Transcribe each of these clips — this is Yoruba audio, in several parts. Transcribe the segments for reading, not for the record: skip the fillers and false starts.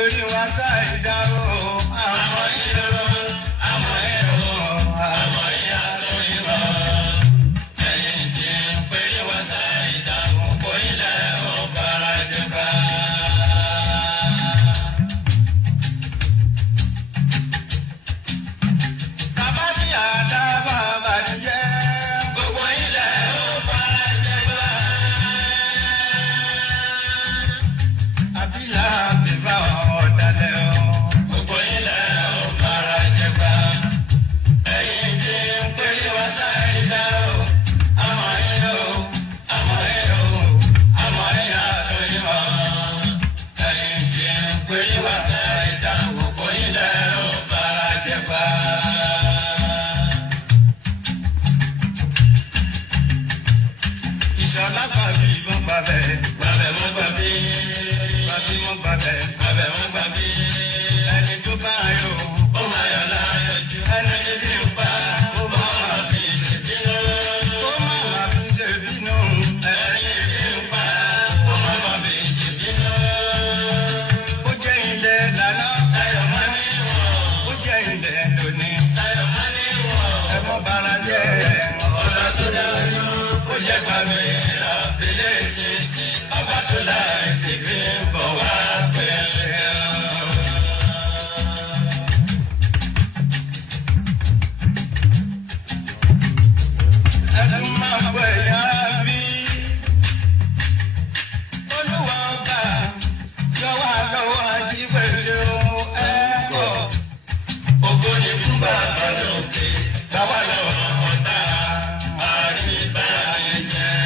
péré wá sáìdá o àmọ́ ìró àmọ́ ìró àmọ́ ìyá lórí lọ ẹ̀yìn tí ń péré wá sáìdá kò ilẹ̀ ó fara jẹ bá. bàbá ní àdá bàbá ní jẹ́ gbogbo ilẹ̀ ó fara jẹ bá. àbílà bíbá ọ̀dàlẹ̀ o gbogbo ilẹ̀ ó fara jẹ bá. ẹ̀yìn tí ń péré wá sáìdá o àmọ́ ìró àmọ́ ìró àmọ́ ìyá lórí lọ ẹ̀yìn tí ń péré wá sáìdá gbogbo ilẹ̀ ó fara jẹ bá. ìṣọ̀lá bàbí mọ́ bàbẹ̀ bàbẹ̀ mọ́ bàbí bàbí mọ́ bàbẹ̀ bàbẹ̀ mọ́ bàbí ẹni tó bá yọ ó máa yọ láyọ̀ jù ẹni tí bí ń pa ó máa fi ṣèbínú ó máa fi ṣèbínú ẹni tí ń pa ó máa fi ṣèbínú. ó jẹ́ ilẹ̀ lánà Ṣayọ̀ máa ní wọ̀ ó jẹ́ ilẹ̀ lónìí Ṣayọ̀ máa ní wọ̀ ẹ̀fọ́ bara jẹ́ ọ̀la tó dájú ó jẹ́ gbàgbé ìlàbílẹ̀ ìṣesí ọba tó láì sí bí ń bọ̀ wá pẹ̀lẹ́. ẹ̀dùn máa ń bọ̀ ẹ̀yà bí olúwa ọba lọ́wọ́ lọ́wọ́ ajípẹ̀lẹ́ ohun ẹ̀kọ́ ògo ni fún bàbá lókè bàbá lọ́wọ́ ọ̀tá àríbá ẹ̀jẹ̀.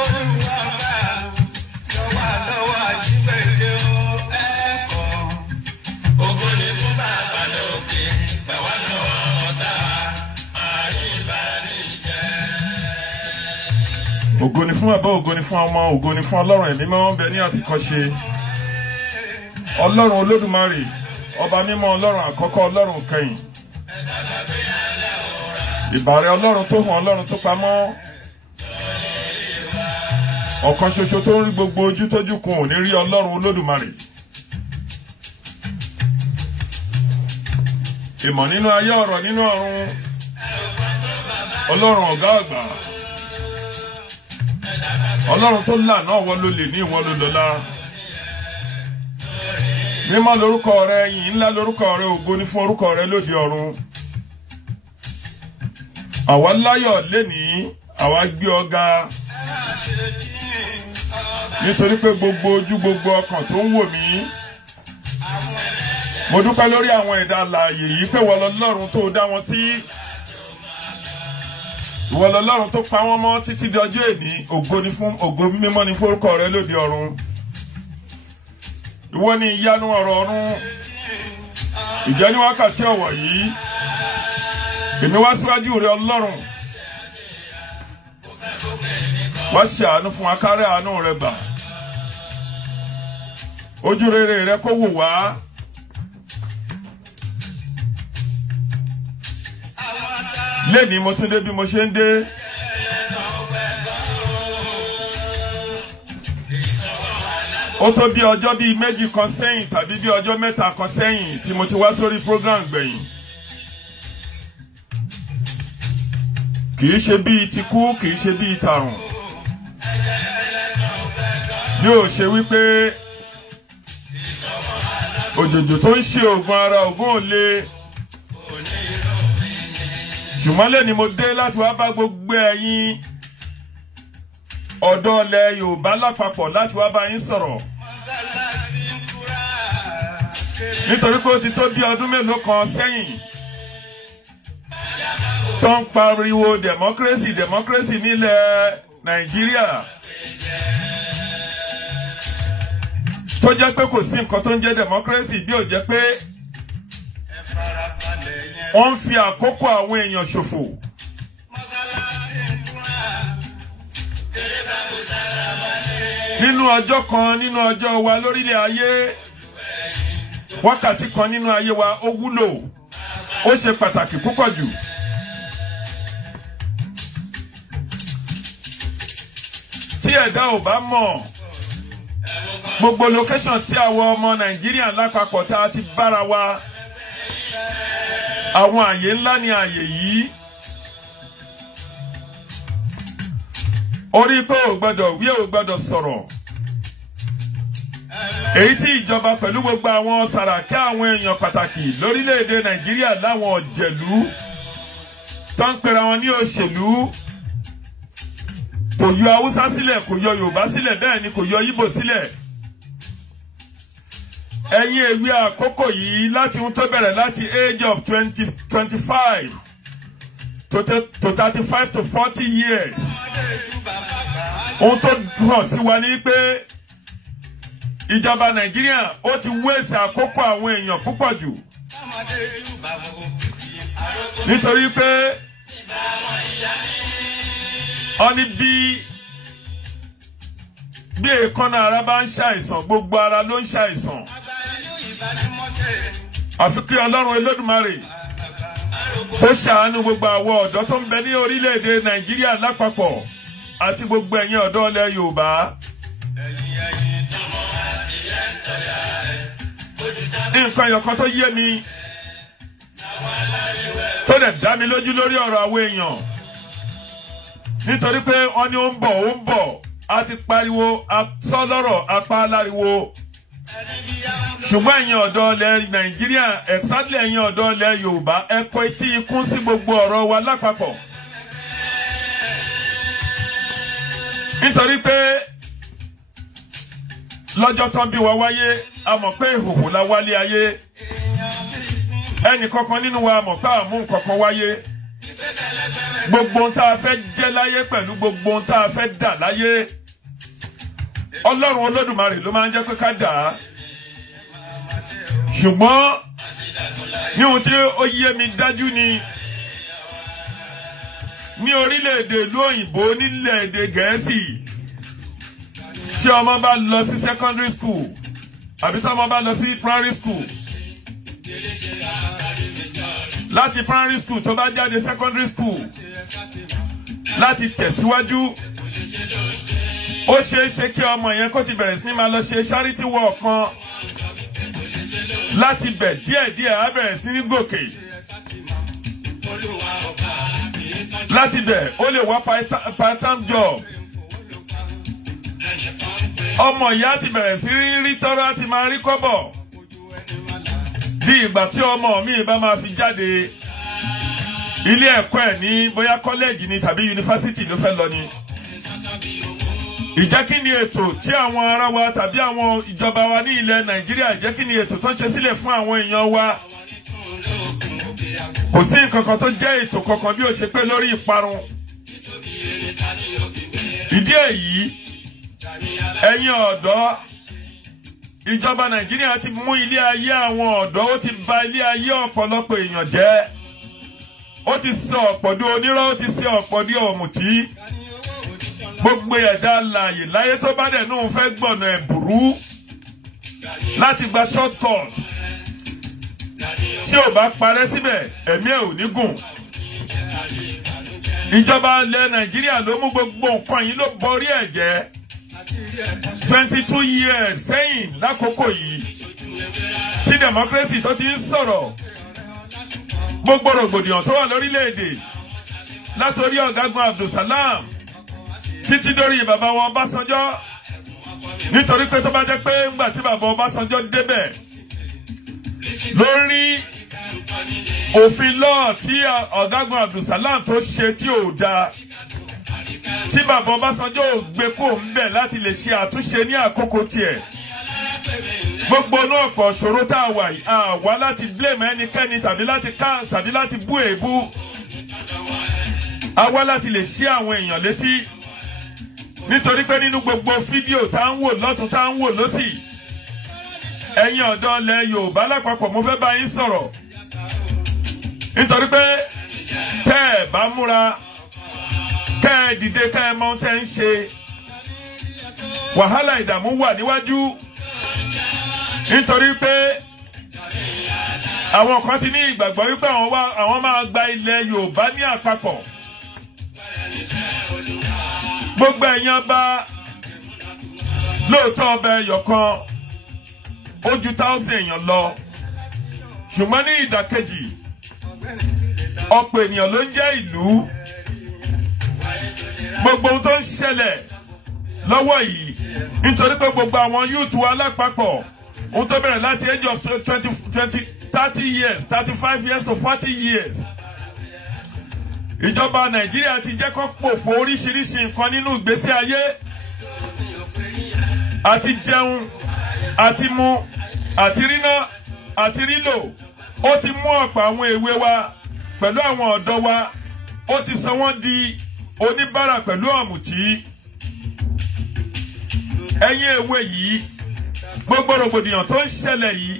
olúwa ọba lọ́wọ́ ajípẹ̀lẹ́ ohun ẹ̀kọ́ ògo ni fún bàbá lókè bàbá lọ́wọ́ ọ̀tá àríbá ẹ̀jẹ̀. Ògo ni fún bàbá, ògo ni fún ọmọ, ògo ni fún Ọlọ́run ẹ̀mí mímọ́ ń bẹ ní àtìkọ́ṣe. Ọlọ́run Olódùmarè, ọba mímọ́, Ọlọ́run àkọ́kọ́, Ọlọ́run kẹ́yìn. Ìbàrẹ̀ Ọlọ́run tó hàn, Ọlọ́run tó pamọ́. Ọ̀kan ṣoṣo tó ń rí gbogbo ojú tójú kun ò ní rí Ọlọ́run Olódùmarè. Ìmọ̀ nínú ayé, ọ̀rọ̀ nínú ọ̀run. Ọlọ́run ọ̀gá àgbà. Ọlọ́run tó là náà wọ́n ló lè ní ìwọ ló lọ́lá. Mímọ́ lórúkọ rẹ, yìí ńlá lórúkọ rẹ, ògo ni fún orúkọ rẹ lóde ọ̀run. Àwa láyọ̀ lénìí, àwa gbé ọ ga. Nítorí pé gbogbo ojú, gbogbo ọkàn tó ń wò mí. Mo dúpẹ́ lórí àwọn ẹ̀dá alààyè yìí pé wọ́n lọ́lọ́run tó dá wọn sí. Ìwọ lọ́lọ́run tó pa wọ́n mọ́ títí di ọjọ́ èní, ògo mímọ́ ni fún orúkọ rẹ lóde ọ̀run. Ìwọ ni ìyanu ọ̀rọ̀ ọ̀run. Ìjẹ́ ní wákàtí ọ̀wọ̀ yìí, èmi wá síwájú rẹ Ọlọ́run. Wá ṣe àánú fún wa, kárí àánú rẹ gbà. Ojú rere rẹ kó wò wá. Lénìí mo tún dé bí mo ṣe ń dé. Ó tó bí ọjọ́ bíi méjì kan sẹ́yìn tàbí bí ọjọ́ mẹ́ta kan sẹ́yìn tí mo ti wá sórí program gbẹ̀yìn. Kìí ṣe bíi tikú, kìí ṣe bíi tàrùn. Bí ó ṣe wípé òjòjò tó ń ṣe ògùn ara ògùn ò le. Ṣùgbọ́n lẹ́ni mo dé láti wá bá gbogbo ẹ̀yin ọ̀dọ́ ilẹ̀ Yorùbá lápapọ̀ láti wá bá yín sọ̀rọ̀. Nítorí pé ó ti tó bí ọdún mélòó kan sẹ́yìn tó ń pariwo democracy democracy nílẹ̀ Nàìjíríà. Tó jẹ́ pé kò sí nǹkan tó ń jẹ́ democracy bí ó jẹ́ pé wọ́n ń fi àkókò àwọn èèyàn ṣòfò. Nínú ọjọ́ kan nínú ọjọ́ wa lórílẹ̀ ayé, wákàtí kan nínú ayé wa ó wúlò, ó ṣe pàtàkì púpọ̀ jù. Tí tí ẹ̀dá ò bá mọ̀ gbogbo location tí àwọn ọmọ Nàìjíríà lápapọ̀ tá a ti bára wa àwọn àyè ńlá ni àyè yìí orí pé ò gbọdọ̀ wí ò gbọdọ̀ sọ̀rọ̀ èyí tí ìjọba pẹ̀lú gbogbo àwọn sàràkí àwọn èèyàn pàtàkì lórílẹ̀‐èdè Nàìjíríà láwọn ọ̀jẹ̀lú tó ń pera wọn ní òṣèlú kò yọ Haúsá sílẹ̀ kò yọ Yorùbá sílẹ̀ bẹ́ẹ̀ ni kò yọ Ìgbò sílẹ̀ ẹ̀yin èwe àkókò yìí láti ohun tó bẹ̀rẹ̀ láti age of 25 to 35 to 40 years ohun tó hàn sí wa ní pé ìjọba Nàìjíríà ó ti wéṣẹ̀ àkókò àwọn èèyàn púpọ̀ jù nítorí pé ó ní bí èékánná ara bá ń ṣàìsàn gbogbo ara ló ń ṣàìsàn àfi kí Ọlọ́run Olódùmarè kó ṣàánú gbogbo àwọn ọ̀dọ́ tó ń bẹ ní orílẹ̀-èdè Nàìjíríà lápapọ̀ àti gbogbo ẹ̀yin ọ̀dọ́ ilẹ̀ Yorùbá. Nǹkan ẹyọkan tó yé mi tó dẹ̀ dá mi lójú lórí ọ̀rọ̀ àwọn èèyàn nítorí pé wọ́n ní ó ń bọ̀ a ti pariwo atọ́lọ́rọ̀ apá aláriwo ṣùgbọ́n ẹ̀yin ọ̀dọ́ ilẹ̀ Nàìjíríà exactly ẹ̀yin ọ̀dọ́ ilẹ̀ Yorùbá ẹ kọ etí ikún sí gbogbo ọ̀rọ̀ wa lápapọ̀ nítorí pé lọ́jọ́ tán bí wa wáyé a mọ̀ pé ìhòhò la wálé ayé ẹnì kankan nínú wa mọ̀ pé àmú nǹkankan wáyé gbogbo ohun tá a fẹ́ jẹ́ láyé pẹ̀lú gbogbo ohun tá a fẹ́ dà láyé Ọlọ́run Olódùmarè ló máa ń jẹ́ pé ká dà á ṣùgbọ́n ní ohun tí ó yé mi dájú ni ní orílẹ̀-èdè ìlú òyìnbó nílẹ̀-èdè Gẹ̀ẹ́sì tí ọmọ bá lọ sí secondary school àbí tí ọmọ bá lọ sí primary school láti primary school tó bá jáde secondary school láti tẹ̀síwájú ó ṣeé ṣe kí ọmọ yẹn kó ti bẹ̀rẹ̀ sí ní máa lọ ṣe charity work kan láti bẹ̀ díẹ̀díẹ̀ á bẹ̀rẹ̀ sí ní gòkè láti bẹ̀ ó lè wá part-time job ọmọ ìyá ti bẹ̀rẹ̀ sí rí tọ́rọ́ àti máa rí kọ́bọ̀ bí ìgbà tí ọmọ mi bá máa fi jáde ilé ẹ̀kọ́ ẹ̀ ní bóyá kọ́lẹ́ẹ̀jì ni tàbí yunifásitì ló fẹ́ lọ ni. Ìjẹ́ kí ni ètò tí àwọn ará wa tàbí àwọn ìjọba wa ní ilẹ̀ Nàìjíríà ìjẹ́ kí ni ètò tó ń ṣe sílẹ̀ fún àwọn èèyàn wa. Kò sí nǹkan kan tó jẹ́ ètò kankan bí ó ṣe pé lórí ìparun. Ìdí èyí ẹ̀yin ọ̀dọ́ ìjọba Nàìjíríà ti mú ilé ayé àwọn ọ̀dọ́ ó ti bà ilé ayé ọ̀pọ̀lọpọ̀ èèyàn jẹ́ ó ti sọ ọ̀pọ̀ di onírọ́ ó ti sọ ọ̀pọ̀ di ọ̀mùtí gbogbo ẹ̀dá alààyè láyé tó bá dẹ̀ náà fẹ́ gbọ̀nà ẹ̀bùrú láti gba short cut tí ò bá parẹ́ síbẹ̀ ẹ̀mí ẹ̀ ò ní gùn ìjọba ilẹ̀ Nàìjíríà ló mú gbogbo nǹkan yìí ló borí ẹ̀ jẹ́ 22 years sẹ́yìn lákòókò yìí tí democracy tó ti ń sọ̀rọ̀ gbogbo rògbòdìyàn tó wà lórílẹ̀-èdè látòrí ọ̀gágun Abdulsalam títí dórí bàbá wọn Ọbásanjọ́ nítorí pé tó bá jẹ́ pé ńgbà tí bàbá Ọbásanjọ́ débẹ̀ lórí òfin lọ́ọ̀ tí ọ̀gágun Abdulsalam tó ṣe tí ò dáa tí bàbá Ọbásanjọ́ ò gbé kó ń bẹ̀ láti lè ṣe àtúnṣe ní àkókò tiẹ̀ gbogbo náà pọ̀ ṣòro tá a wà yìí àwa láti blame ẹnikẹ́ni tàbí láti bú èébú àwa láti lè ṣí àwọn èèyàn létí nítorí pé nínú gbogbo fídíò tá ń wò lọ́tún tá ń wò lọ́sì ẹ̀yin ọ̀dọ́ ilẹ̀ Yorùbá lápapọ̀ mo fẹ́ bá yín sọ̀rọ̀ nítorí pé tẹ́ ẹ̀ bá múra kẹ́ ẹ dìde kẹ́ ẹ mọ̀ tẹ́ ń ṣe wàhálà ìdààmú wà níwájú nítorí pé àwọn kan ti ní ìgbàgbọ́ wípé àwọn máa gba ilẹ̀ Yorùbá ní àpapọ̀ gbogbo ẹ̀yin ọba lóòótọ́ ọba ẹyọ kan ó ju 1,000 èèyàn lọ ṣùgbọ́n ní ìdàkejì ọ̀pọ̀ ènìyàn ló ń jẹ́ ìlú. Gbogbo ohun tó ń ṣẹlẹ̀ lọ́wọ́ yìí nítorí pé gbogbo àwọn youth wa lápapọ̀ ohun tó bẹ̀rẹ̀ láti age of 30 years 35 years to 40 years. Ìjọba Nàìjíríà ti jẹ́ kó pòfo oríṣiríṣi nǹkan nínú ìgbésí ayé àti jẹun àti mu àti ríná àti rílò. Ó ti mú ọ̀pọ̀ àwọn èwe wa pẹ̀lú àwọn ọ̀dọ́ wa ó ti sọ wọ́n di oníbàárà pẹ̀lú ọ̀mùtí. Ẹ̀yin èwe yìí gbogbo rògbòdìyàn tó ń ṣẹlẹ̀ yìí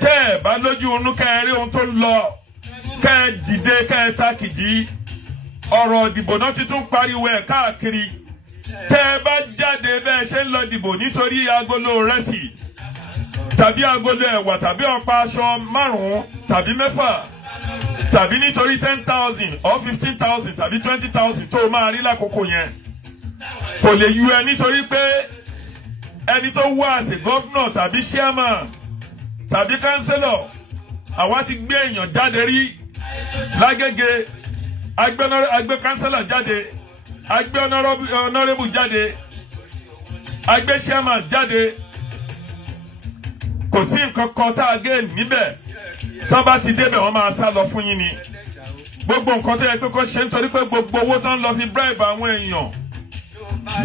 tẹ́ ẹ̀ bá lójú inú kẹ́ ẹ rí ohun tó ń lọ kẹ́ ẹ dìde kẹ́ ẹ takìdí. Ọ̀rọ̀ ìdìbò náà ti tún pariwo ẹ̀ káàkiri. Tẹ́ ẹ bá jáde bẹ́ẹ̀ ṣe ń lọ dìbò nítorí agolo rẹ́sì tàbí agolo ẹ̀wà tàbí ọ̀pá aṣọ 5 tàbí 6 tàbí nítorí 10,000 or 15,000 tàbí 20,000 tó máa rí lákòókò yẹn kò lè yú ẹ nítorí pé ẹni tó wá àṣẹ gọ́fúnà tàbí chairman tàbí kánsẹ́lọ̀ àwa ti gbé èèyàn jáde rí lágége agbé kánsẹ́lọ̀ jáde agbé honorable jáde agbé chairman jáde kò sí nǹkan kan tá a gé níbẹ̀ tán bá ti débẹ̀ wọ́n máa sá lọ fún yín ni. Gbogbo nǹkan tó yẹ pé kó ṣe nítorí pé gbogbo owó tán lọ fi bribe àwọn èèyàn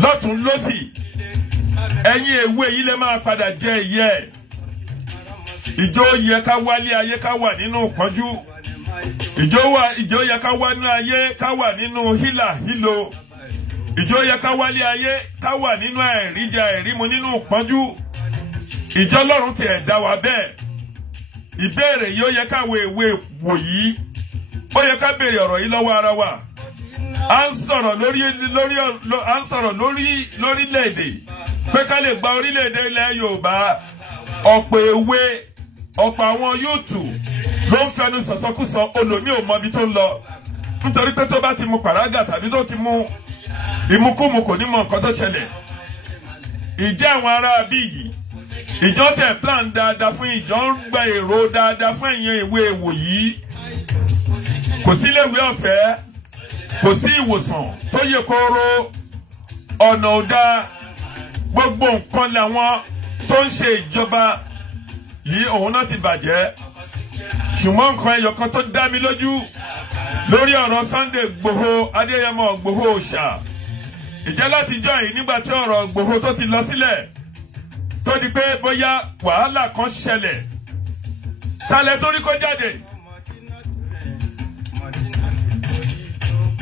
lọ́tún lọ́sì ẹ̀yin èwe yìí lè máa padà jẹ ìyẹ́. Ìjọ yẹ ká wálé ayé ká wà nínú ìpọ́njú. Ìjọ yẹ ká wá nínú ayé ká wà nínú hílà hílo. Ìjọ yẹ ká wálé ayé ká wà nínú àìríjẹ àìrímu nínú ìpọ́njú. Ìjọ Ọlọ́run ti ẹ̀ dá wa bẹ́ẹ̀. Ìbéèrè yìí ó yẹ káwé ìwé wò yìí ó yẹ ká béèrè ọ̀rọ̀ yìí lọ́wọ́ ara wa. À ń sọ̀rọ̀ lórílẹ̀-èdè pé ká lè gba orílẹ̀-èdè ilẹ̀ Yorùbá. Ọ̀pọ̀ èwe ọ̀pọ̀ àwọn yúùtù ló ń fẹnu sọ̀sọ́kúsọ olòmí ò mọ ibi tó ń lọ nítorí pé tó bá ti mu pàrágà tàbí tó ti mu ìmukúmu kò ní mọ nǹkan tó ṣẹlẹ̀. Ìjẹ́ àwọn ará bí yìí ìjọ tẹ plan dáadáa fún ìjọ ń gba èrò dáadáa fún ẹ̀yin ìwé èwò yìí. Kò sí iléèwé ọ̀fẹ́ kò sí ìwòsàn tó yẹ kóró ọ̀nà ọ̀dà gbogbo nǹkan làwọn tó ń ṣe ìjọba yìí òun náà ti bàjẹ́. Ṣùgbọ́n nǹkan ẹyọ kan tó dá mi lójú lórí ọ̀rọ̀ Sunday Igboho Adéyẹmọ Igboho Òòṣà. Ìjẹ́ láti jọ yìí nígbà tí ọ̀rọ̀ Igboho tó ti lọ sílẹ̀ tó di pé bóyá wàhálà kan ṣẹlẹ̀ talẹ̀ torí kó jáde.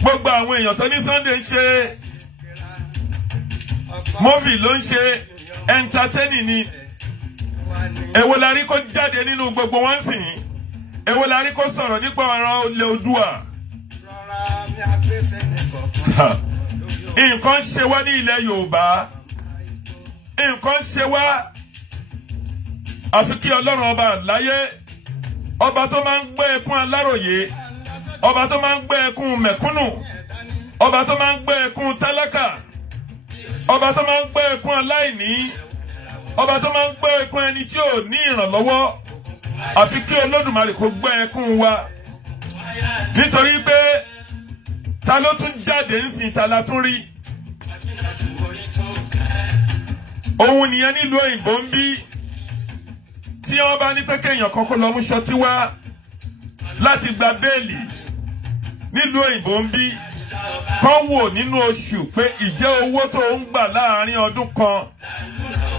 Gbogbo àwọn èèyàn tó ní Sunday ń ṣe movie ló ń ṣe entertaining ni. Èwo la rí kó jáde nínú gbogbo wọn sìn. Èwo la rí kó sọ̀rọ̀ nípa ọ̀rọ̀ ilẹ̀ Oòduà. Nǹkan ṣe wá ní ilẹ̀ Yorùbá. Nǹkan ṣe wá àfi kí Ọlọ́run ọba láyé ọba tó máa ń gbé ẹkún aláròyé ọba tó máa ń gbé ẹkún mẹ̀kúnnù ọba tó máa ń gbé ẹkún tálákà ọba tó máa ń gbé ẹkún aláìní ọba tó máa ń gbé ẹkún ẹni tí ò ní ìrànlọ́wọ́ àfi kí Olódùmarè kó gbé ẹkún wa nítorí pé ta ló tún jáde ń sìn ta la tún rí. Òun nìyẹn nílùú òyìnbó ń bí tí wọ́n bá ní pé kéèyàn kan kó lọ mú ṣọtí wá láti gba béèlì nílùú òyìnbó ń bí kán wò nínú oṣù pé ìjẹ́ owó tó ń gbà láàárín ọdún kan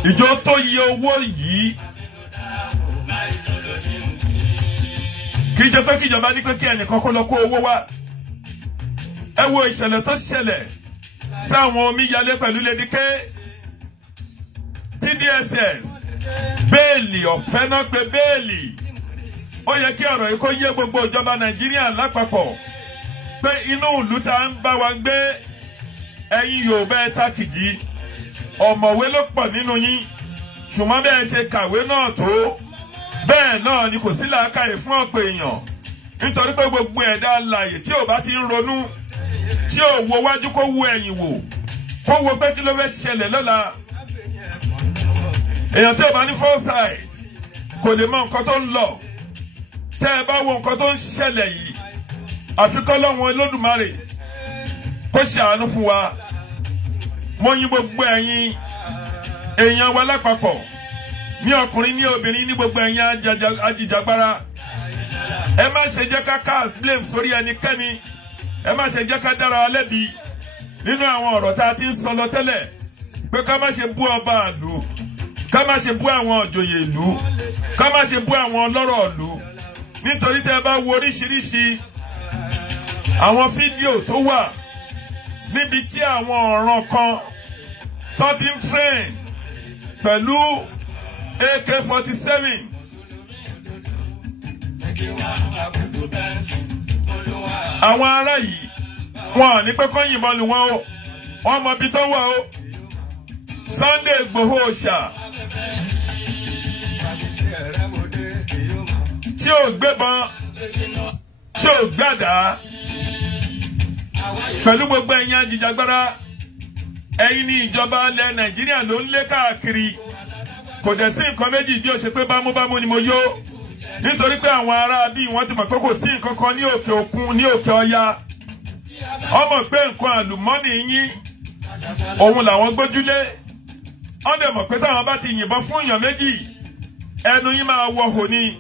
ìjọ tó yẹ owó yìí. Kì í ṣe pé kíjọba ní pé kí ẹnìkan kó lọ kó owó wá. Ẹ wo ìṣẹ̀lẹ̀ tó ṣẹlẹ̀ sáwọn omíyalé pẹ̀lú Lédìké. TDSS béèlì ọ̀fẹ́ náà pé béèlì. Ó yẹ kí ọ̀rọ̀ yìí kó yé gbogbo ìjọba Nàìjíríà lápapọ̀ pé inú ìlú tá ń bá wa gbé ẹ̀yin Yorùbá ẹ tákìjì ọ̀mọ̀wé ló pọ̀ nínú yín ṣùgbọ́n bẹ́ẹ̀ ṣe kàwé náà tó bẹ́ẹ̀ náà ni kò sí làákàyè fún ọ̀pọ̀ èèyàn nítorí pé gbogbo ẹ̀dá alààyè tí ò bá ti ń ronú tí ò wo wájú kó wo ẹ̀yìn wò kó wo pé kí ló fẹ́ ṣẹlẹ̀ lọ́la èèyàn tí ò bá ní foresight kò lè mọ nǹkan tó ń lọ. Tẹ́ ẹ bá wo nǹkan tó ń ṣẹlẹ̀ yìí àfi k'Ọlọ́run Olódùmarè kó ṣàánú fún wa. Mo yìn gbogbo ẹ̀yin èèyàn wa lápapọ̀ ní ọkùnrin ní obìnrin ní gbogbo ẹ̀yin ajìjàgbara. Ẹ má ṣe jẹ́ ká cast blame sórí ẹnikẹ́ni. Ẹ má ṣe jẹ́ ká dára wa lẹ́bi nínú àwọn ọ̀rọ̀ tá a ti ń sọ lọ tẹ́lẹ̀ pé ká má ṣe bú ọba ìlú, ká má ṣe bú àwọn òjòyè ìlú, ká má ṣe bú àwọn ọlọ́rọ̀ ìlú. Nítorí tẹ́ ẹ bá wo oríṣiríṣi àwọn fídíò tó wà níbi tí àwọn ọ̀ràn kan tó ti ń train pẹ̀lú AK-47. Àwọn ará yìí wọn ò ní pé kọ́ yìnbọn lù wọ́n o, wọ́n mọ ibi tó wà o. Sunday Igboho Òòṣà tí ò gbébọn tí ò gbàdá pẹ̀lú gbogbo ẹ̀yin ajìjàgbara. Ẹ̀yin ní ìjọba ilẹ̀ Nàìjíríà ló ń lé káàkiri. Kò dẹ̀ sí nǹkan méjì bí ó ṣe pé bámúbámú ni mo yó. Nítorí pé àwọn ará bí wọ́n ti mọ̀ pé kò sí nǹkan kan ní òkè òkun ní òkè ọya. Wọ́n mọ̀ pé nǹkan àlùmọ́nì yín òun làwọn gbójúlé. Wọ́n dẹ̀ mọ̀ pé táwọn bá ti yìnbọn fún èèyàn méjì ẹnu yín máa wọ hò ní.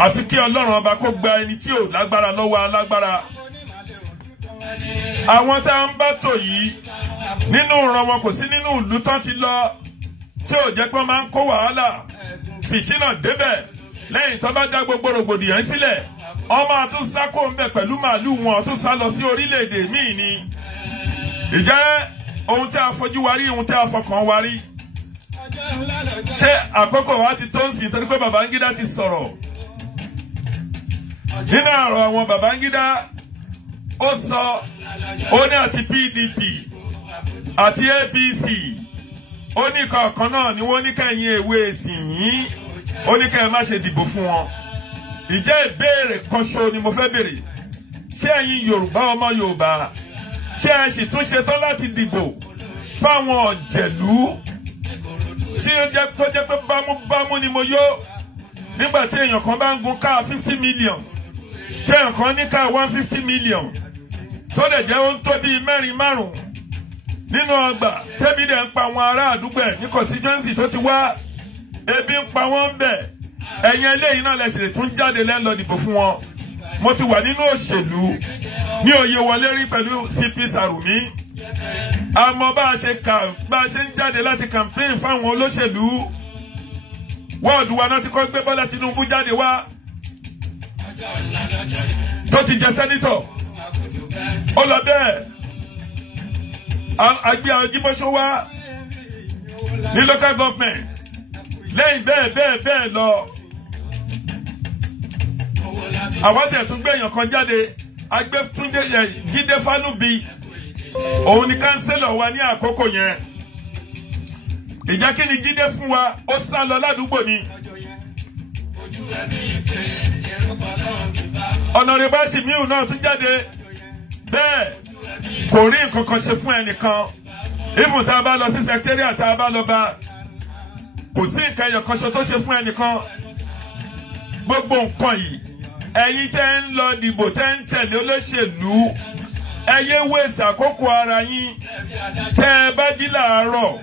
Àfi kí Ọlọ́run ọba kó gba ẹni tí ò lágbára lọ́wọ́ alágbára. Àwọn tá ń bá tò yìí nínú ìran wọn kò sí nínú ìlú tán ti lọ tí ò jẹ́ pé wọ́n máa ń kó wàhálà fìtínà débẹ̀ lẹ́yìn tó bá dá gbogbo rògbòdìyàn sílẹ̀. Wọ́n máa tún sá kó ń bẹ̀ pẹ̀lú màálù wọn tún sá lọ sí orílẹ̀-èdè míì ni. Ìjẹ́ ohun tí a fojú wa rí, ohun tí a fọkàn wa rí. Ṣé àkókò wa ti tó ń sìn torí pé Babangida ti sọ̀rọ̀? Nínú ọ̀rọ̀ àwọn Babangida ó sọ ó ní àti PDP àti APC ó ní kọ̀ọ̀kan náà ni wọ́n ní kẹ́yìn èwe èsìn yìí ó ní kẹ́ ẹ má ṣe dìbò fún wọn. Ìjẹ́ ìbéèrè kan ṣo ni mo fẹ́ béèrè. Ṣé ẹ̀yin Yorùbá ọmọ Yorùbá ṣé ẹ sì tún ṣetán láti dìbò fáwọn ọ̀jẹ̀lú tí ó jẹ́ pé bámúbámú ni mo yó nígbà tí èèyàn kan bá ń gun káà 50 million tí èèyàn kan ní káà 150 million tó dẹ̀ jẹ́ ó ń tó bíi mẹ́rin márùn-ún nínú ọgbà tẹ́bí dẹ̀ ń pa àwọn ará àdúgbò ẹ̀ ní constituency tó ti wá ebi ń pa wọ́n bẹ̀. Ẹ̀yin eléyìí náà lẹ́sìn tún jáde lẹ́ńlọ dìbò fún wọn. Mo ti wà nínú òṣèlú ní òye wọlé rí pẹ̀lú CP Sarumi. Àmọ́ bá a ṣe ń jáde láti campaign fáwọn olóṣèlú. Wọ́ọ̀dù wa náà ti kọ́ gbé Bọ́lá Tinubu jáde wá tó ti jẹ sẹ́nítọ̀. Ó lọ bẹ́ẹ̀ àgbẹ̀ Ajíbọ́sọ́ wá ní local government. Lẹ́yìn bẹ́ẹ̀ lọ àwọn tí ẹ̀ tún gbé èèyàn kan jáde Agbẹ́túndé Jídé Fálúbi òun ni kánsẹ́lọ̀ wa ní àkókò yẹn. Ìjà kí ni Jídé fún wa? Ó sá lọ ládùúgbò ni. Honorable Basimiu náà tún jáde bẹ́ẹ̀ kò rí nǹkan kan ṣe fún ẹnìkan. Even tá a bá lọ sí secretariat tá a bá lọ bá kò sí nǹkan ẹyọ kan ṣe tó ṣe fún ẹnìkan. Gbogbo nǹkan yìí ẹ̀yin tẹ́ ń lọ dìbò tẹ́ ń tẹ̀lé olóṣèlú ẹ yé wéṣì àkókò ara yín. Tẹ́ ẹ bá jí láàárọ̀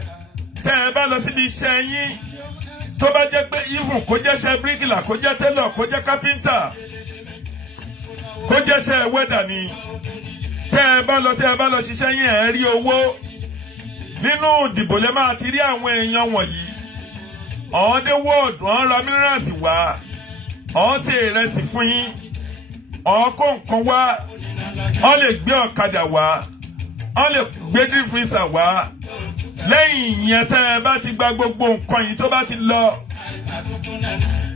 tẹ́ ẹ bá lọ síbi iṣẹ́ yín tó bá jẹ́ pé even kó jẹ́ṣẹ́ bíríkìlà kó jẹ́ télọ̀ kó jẹ́ kápẹ́ńtà kó jẹ́ṣẹ́ wẹ́dà ni tẹ́ ẹ bá lọ ṣiṣẹ́ yín ẹ rí owó. Nínú ìdìbò lè máa ti rí àwọn èèyàn wọ̀nyí. Ọ̀hún dé wọ́ọ̀dù ọ̀hún ra mínírààsì wá ọ̀hún ṣe ìrẹsì fún yín ọ̀hún kó nǹkan wá ọ̀hún lè gbé ọ̀kadà wá ọ̀hún lè gbé dífírísà wá. Lẹ́yìn ìyẹn tẹ́ ẹ bá ti gba gbogbo nǹkan yìí tó bá ti lọ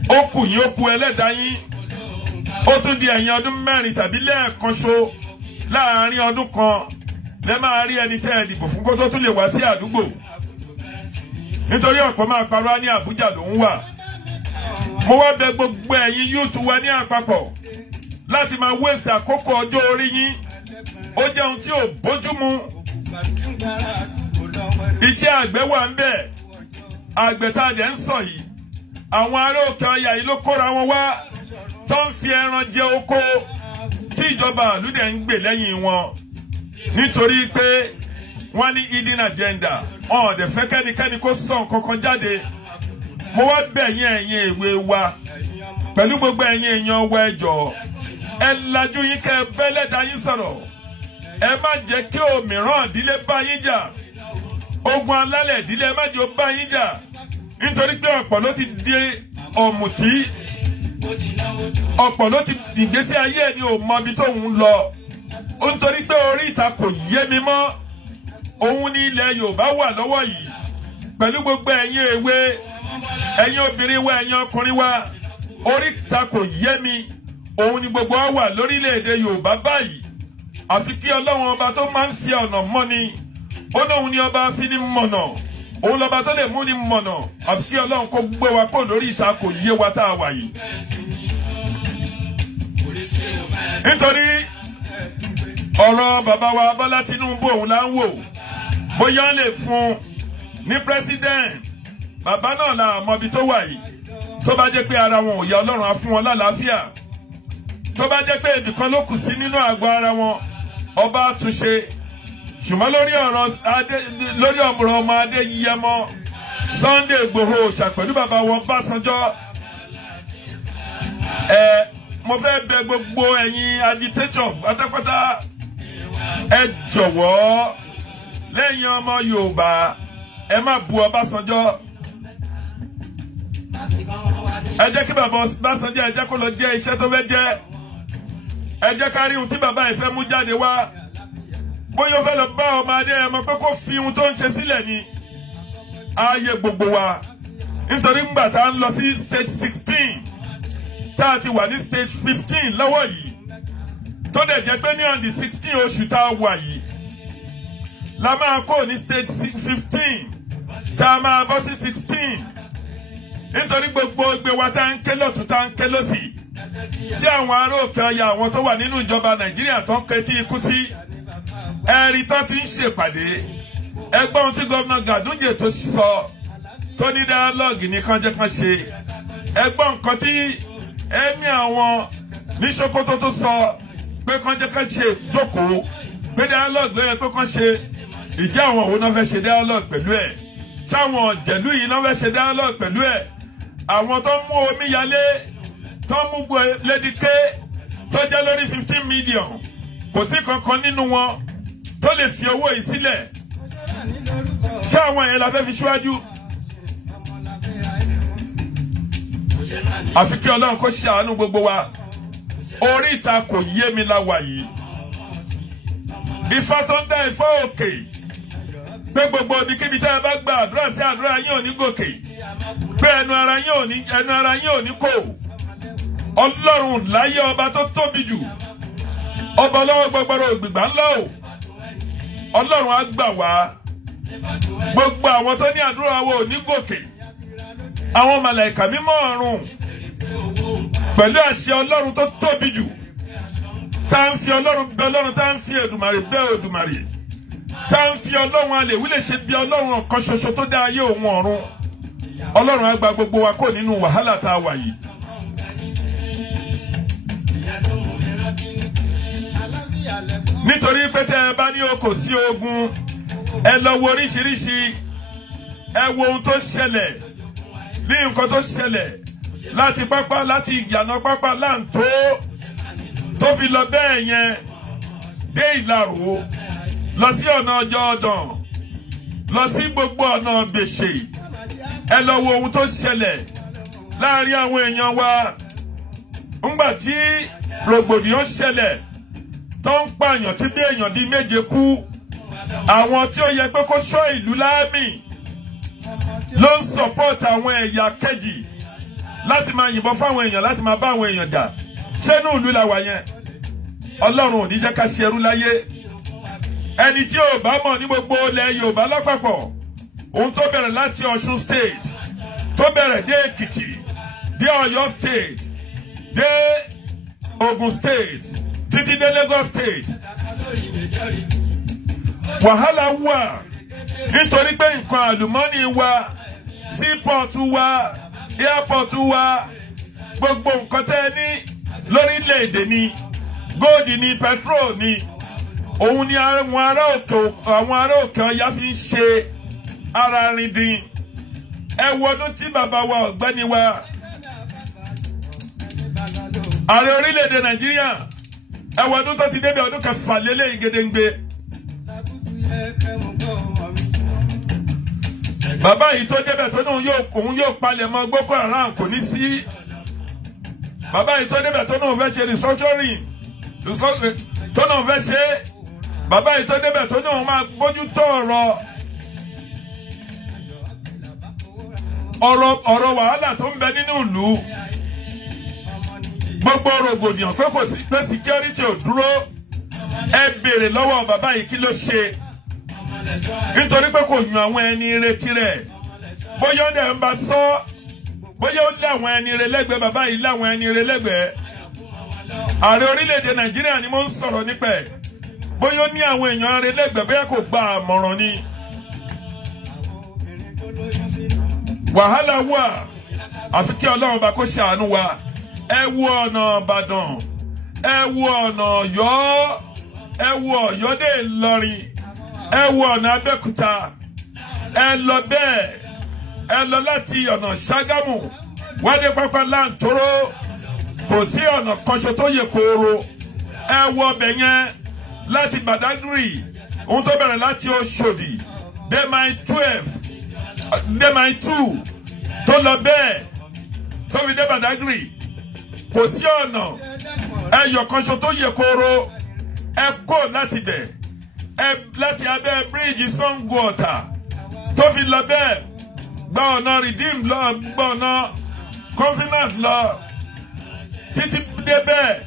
ó kù yín ó kù ẹlẹ́dàá yín. Ó tún di ẹ̀yìn ọdún mẹ́rin tàbí lẹ́ẹ̀kan ṣo láàárín ọdún kan lẹ́ máa rí ẹni tẹ́ ẹ dìbò fún kó tó tún lè wá sí àdúgbò. Nítorí ọ̀pọ̀ máa parọ́ ní Àbújá ló ń wà. Mo wá bẹ̀ gbogbo ẹ̀yin yúùtù wa ní àpapọ̀ láti máa waste àkókò ọjọ́ orí yín. Ó jẹ́ ohun tí ò bójúmu. Iṣẹ́ àgbẹ̀ wà ń bẹ̀. àgbẹ̀tàdé ń sọ yìí àwọn ará òkè ọya yìí ló kóra wọn wá tó ń fi ẹran jẹ oko tí ìjọba àlùdẹ̀ ń gbè lẹ́yìn wọn nítorí pé wọ́n ní hidden agenda wọn ò dẹ̀ fẹ́ kẹ́nikẹ́ni kó sọ nǹkan kan jáde. Mo wá bẹ̀ yín ẹ̀yin èwe wa pẹ̀lú gbogbo ẹ̀yin èèyàn wa ẹ jọ̀ọ́ ẹ lajú yín kẹ́ bẹ́lẹ́dà yín sọ̀rọ̀ ẹ má jẹ́ kí òmíràn ìdílé bá yín jà ogun alálẹ̀ ìdílé ẹ má jẹ́ ó bá yín jà nítorí pé ọ̀pọ̀ ló ti di ọ̀mùtí ọ̀pọ̀ ló ti ìgbésí ayé ẹni ò mọ ibi tóun lọ ó nítorí pé orí ìta kò yé mi mọ́ òun ní ilẹ̀ Yorùbá wà lọ́wọ́ yìí pẹ̀lú gbogbo ẹ̀yin èwe ẹ̀yin obìnrin wa ẹ̀yin ọkùnrin wa orí ìta kò yé mi òun ni gbogbo wa wà lórílẹ̀‐èdè Yorùbá báyìí àfi kí Ọlọ́run ọba tó máa ń fi ọ̀nà mọ́ni ó lóun ní ọba fi ní mọ̀nà òun lọ́ba tó lè mú ní mọ̀nà àfi kí Ọlọ́run kó gbé wa kó lórí ìta kò yé wa tá a wà yìí. Nítorí ọ̀rọ̀ bàbá wa Bọ́lá Tinubu òun là ń wò bóyá lè fún ní president bàbá náà la mọbi tó wà yìí tó bá jẹ́ pé ara wọn ò yá Ọlọ́run á fún wọn lálàáfíà tó bá jẹ́ pé ibìkan ló kù sí nínú àgọ́ ara wọn ọba àtúnṣe ṣùgbọ́n lórí ọ̀rọ̀ ọmọ Adéyẹmọ Sunday Igboho ṣàpẹ̀lú bàbá wọn Ọbásanjọ́ mo fẹ́ bẹ̀ gbogbo ẹ̀yin agitator pátápátá ẹ jọ̀wọ́ lẹ́yìn ọmọ Yorùbá ẹ má bu Ọbásanjọ́ ẹ jẹ́ kí bàbá Ọbásanjọ́ ẹ jẹ́ kó lọ jẹ́ iṣẹ́ tó fẹ́ jẹ́ ẹ jẹ́ ká rí ohun tí bàbá ẹ fẹ́ mú jáde wá bóyá ó fẹ́ lọ bá ọmọ Adéyẹmọ pé kó fi ohun tó ń ṣe sílẹ̀ ní ààyè gbogbo wa nítorí ńgbà tá ń lọ sí stage 16 tá a ti wà ní stage 15 lọ́wọ́ yìí tó dẹ̀ jẹ́ pé ní on the 16 oṣù tá a wà yìí la máa kó ní stage 15 tá a máa bọ́ sí 16 nítorí gbogbo ìgbé wa tá ń ké lọ́tún tá ń ké lọ́sì tí àwọn ará òkè ọya àwọn tó wà nínú ìjọba Nàìjíríà tó ń ketí ikú sí ẹ̀rí tó ti ń ṣèpàdé ẹgbọ́n tí gómìnà Gàdúnjẹ tó sọ tó ní dialogue ní kánjẹ́kán ṣe ẹgbọ́n nǹkan tí ẹ̀mí àwọn ní Sokoto tó sọ pé kánjẹ́kán ṣe jókòó pé dialogue ló yẹ pé kán ṣe ìjẹ́ àwọn òun náà fẹ́ ṣe dialogue pẹ̀lú ẹ̀ sáwọn jẹ̀lú yìí náà fẹ́ ṣe dialogue pẹ̀lú ẹ̀ àwọn tó ń mú omi yalé tó ń mú lédìké tó jẹ́ lórí 15 million kò sí kankan nínú wọn tó lè fi owó yìí sílẹ̀ ṣé àwọn yẹn la fẹ́ fi ṣíwájú àfi kí Ọlọ́run kó ṣàánú gbogbo wa orí ìta kò yé mi la wà yìí Ifá tó ń dá Ifá òkè pé gbogbo ibikíbi tẹ́ ẹ bá gba àdúrà sí àdúrà yín ò ní gòkè pé ẹnu ara yín ò ní kò Ọlọ́run láyé ọba tó tóbi jù ọba ọlọ́wọ́ gbọgbọrọ ògbìgbà ńlá o Ọlọ́run á gbà wá gbogbo àwọn tó ní àdúrà wo ò ní gòkè àwọn màláíkà mímọ́ ọ̀run pẹ̀lú àṣẹ Ọlọ́run tó tóbi jù tá ń fi Ọlọ́run bẹ Ọlọ́run tá ń fi Èdùmàrè bẹ Èdùmàrè tá ń fi Ọlọ́run alẹ̀ wílé ṣe bí Ọlọ́run ọ̀kan ṣoṣo tó dá ayé òun ọ̀run Ọlọ́run á gba gbogbo wa kó nínú wàhálà tá a wà yìí. Nítorí pé tẹ́ ẹ bá ní o kò sí ogun ẹ lọ wo oríṣiríṣi ẹ wo ohun tó ṣẹlẹ̀ ní nǹkan tó ṣẹlẹ̀ láti pápá láti ìyànà pápá láǹtó tó fi lọ bẹ́ẹ̀ yẹn dé Ìlaró lọ sí ọ̀nà ọjọ́ ọ̀dàn lọ sí gbogbo ọ̀nà gbèsè ẹ lọ wo ohun tó ṣẹlẹ̀ láàrin àwọn èèyàn wa ńgbà tí rògbòdìyàn ṣẹlẹ̀ tó ń pààyàn tí bí èèyàn di méje kú àwọn tí ó yẹ pé kó ṣọ́ ìlú láàmì ló ń support àwọn ẹ̀yà kejì láti máa yìnbọn fáwọn èèyàn láti máa bá àwọn èèyàn jà ṣẹ́nu ìlú la wà yẹn Ọlọ́run ò ní jẹ́ ká ṣerú láyé ẹni tí ò bá mọ̀ ní gbogbo ilẹ̀ Yorùbá lápapọ̀ ohun tó bẹ̀rẹ̀ láti Ọ̀ṣun state tó bẹ̀rẹ̀ dé Èkìtì dé Ọ̀yọ́ state dé Ògùn state títí dé Lagos state wàhálà wà nítorí pé nǹkan àlùmọ́nì wa seaport wa, airport wa, gbogbo nǹkan tẹ́ ní lórílẹ̀-èdè ni, gold ni, petrol ni, òun ni àwọn ará òkè ọya fi ń ṣe ara rìndìn. Ẹ wo ọdún tí bàbá wa ọ̀gbẹ́ni wa ààrẹ orílẹ̀-èdè Nàìjíríà, ẹ wo ọdún tó ti débẹ̀ ọdún kẹfà lélẹ́yìn gédéǹgbé. Bàbá yìí tó débẹ̀ tó ní òun yóò palẹ̀ mọ́ Boko Haram kò ní sí. Bàbá yìí tó débẹ̀ tó ní òun fẹ́ ṣe restructuring tó ní òun fẹ́ ṣe. Bàbá yìí tó débẹ̀ tó ní òun máa bójú tó ọ̀rọ̀ wàhálà tó ń bẹ nínú ìlú. Gbogbo rògbòdìyàn pé kò sí pé security ò dúró. Ẹ béèrè lọ́wọ́ bàbá yìí kí ló ṣe. Nítorí pé kò yàn àwọn ẹni retí rẹ̀. Bóyá ó dẹ̀ ń bá sọ, bóyá ó lé àwọn ẹni rẹ̀ lẹ́gbẹ̀ẹ́, bàbá yìí lé àwọn ẹni rẹ̀ lẹ́gbẹ̀ẹ́. Ààrẹ orílẹ̀-èdè Nàìjíríà ni mo ń sọ̀rọ̀ nípa ẹ̀. Bóyá ó ní àwọn èèyàn rẹ̀ lẹ́gbẹ̀ẹ́, bóyá kò gba àmọ̀ràn ni. Wàhálà wà, àfi kí Ọlọ́run bá kó ṣàánú wa. Ẹ wo ọ̀nà Ìbàdàn, ẹ wo ọ̀nà Ọ̀yọ́, ẹ wo Ọ̀yọ́ dé Ìlọrin, ẹ wo ọ̀nà Abẹ́òkúta, ẹ lọ bẹ́ẹ̀, ẹ lọ láti ọ̀nà Ṣàgámù, wádé pápá Láǹtóró, kò sí ọ̀nà kanṣo tó yẹ kóró. Ẹ wo ọbẹ̀ yẹn láti Badagry, ohun tó bẹ̀rẹ̀ láti Òṣòdì, dé Mile 12, dé Mile 2, tó lọ bẹ́ẹ̀, tó fi dé Badagry. Kò sí ọ̀nà ẹyọ kanṣo tó yẹ kóró. Ẹ kó láti bẹ̀, láti abẹ́ bíríìjì Sango Ọ̀tà tó fi lọ bẹ́ẹ̀, gba ọ̀nà Redeem lọ, gba ọ̀nà Confinant lọ, títí dé bẹ́ẹ̀,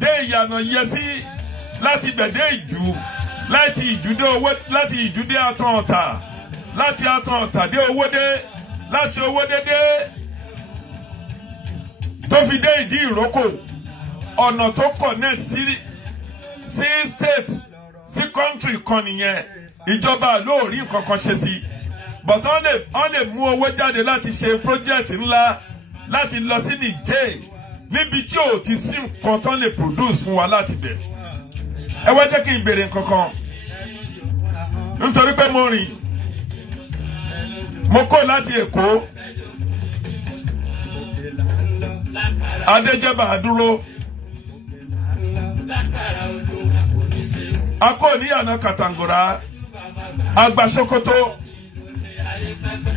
dé ìyànà Yẹsí, láti bẹ̀ dé Ìjú, láti Ìjú dé Àtàn Ọ̀tà, láti Àtàn Ọ̀tà dé Owódé, láti Owódé dé tó fi dé Ìdí Ìrókò. Ọ̀nà tó connect sí state sí country kan nìyẹn. Ìjọba ló rí nǹkan kan ṣe sí, but wọ́n lè mú owó jáde láti ṣe project ńlá láti lọ sí Niger níbi tí ò ti sí nǹkan tán lè produce fún wa láti bẹ̀. Ẹ wá jẹ́ kí n béèrè nǹkan kan, nítorí pé mo kó láti Èkó, Adéjọba àdúró, akó níyànà Kàtàngórà, Àgbà Sokoto,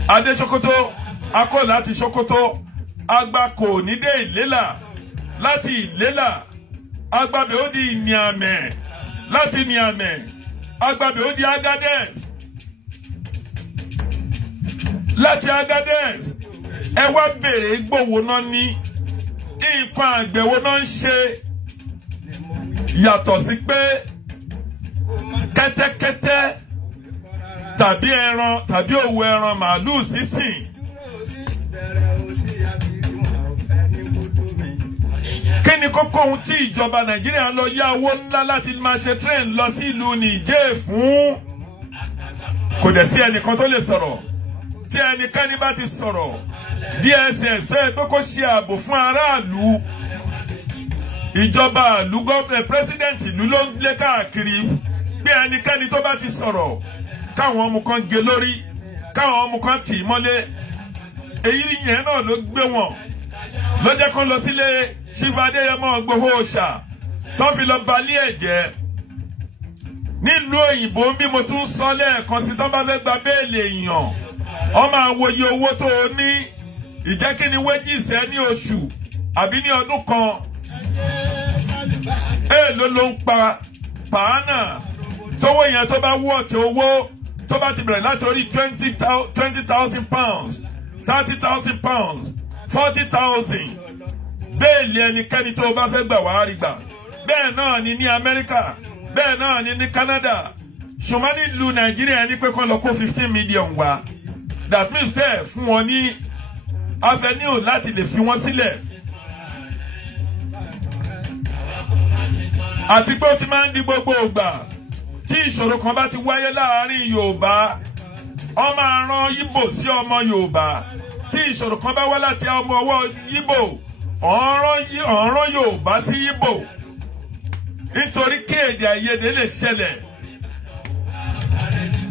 Adé Sokoto, akó láti Sokoto, Àgbà kò ní dé Ìlélà, láti Ìlélà, Àgbàbẹ̀ ó di Niamey, láti Niamey, Àgbàbẹ̀ ó di Agadez, láti Agadez, ẹ wá béèrè gbòwò náà ní nǹkan àgbẹ̀wò náà ń ṣe yàtọ̀ sí pé kẹ́tẹ́kẹ́tẹ́ tàbí ẹran tàbí òwò ẹran màálù sísìn. Kí ni kókó ohun tí ìjọba Nàìjíríà lọ yá owó ńlá láti máa ṣe train lọ sí ìlú Niger fún? Kò dẹ̀ sí ẹnìkan tó lè sọ̀rọ̀. Tí ẹnikẹ́ni bá ti sọ̀rọ̀, DSS tó yẹ pé kó ṣe ààbò fún aráàlú, ìjọba ìlú, gómìnà, pírẹsidẹ́ǹtì ìlú ló ń lé káàkiri pé ẹnikẹ́ni tó bá ti sọ̀rọ̀ káwọn ọmọ kan gé lórí, káwọn ọmọ kan tì í mọ́lé. Èyí yẹn náà ló gbé wọn, ló jẹ́ kó lọ sílé Chief Adéyẹmọ Ìgbòho Òòṣà tó fi lọ balẹ̀ ẹ̀jẹ̀. Nílùú òyìnbó bí mo tún sọ lẹ́ẹ̀kan sí, tó bá fẹ́ gba béèlì èèyàn, wọ́n máa wo iye owó tó o ní, ìjẹ́ kí ni wages ẹ ní oṣù àbí ní ọdún kan. Èèló ló ń pa pàánà tówó yẹn tó bá wọ́ ọ̀tẹ̀ owó tó bá ti bẹ̀rẹ̀ láti orí 20,000 pounds, 30,000 pounds, 40,000. Béèlì ẹnikẹ́ni tó o bá fẹ́ gbà wá rí gbà. Bẹ́ẹ̀ náà ni ní Amẹ́ríkà, bẹ́ẹ̀ náà ni ní Canada. Ṣùgbọ́n nílùú Nàìjíríà ní pé kán lọ kó 15 million wá. That means bẹ́ẹ̀ fún wọn ní avenue láti lè fi wọ́n sílẹ̀. Àti pé ó ti máa ń di gbogbo ìgbà tí ìṣòro kan bá ti wáyé láàárín Yorùbá ó máa rán Ìgbò sí ọmọ Yorùbá tí ìṣòro kan bá wá láti ọmọ ọwọ́ Ìgbò ọ̀ràn Yorùbá sí Ìgbò nítorí kí èdè àìyedè lè ṣẹlẹ̀.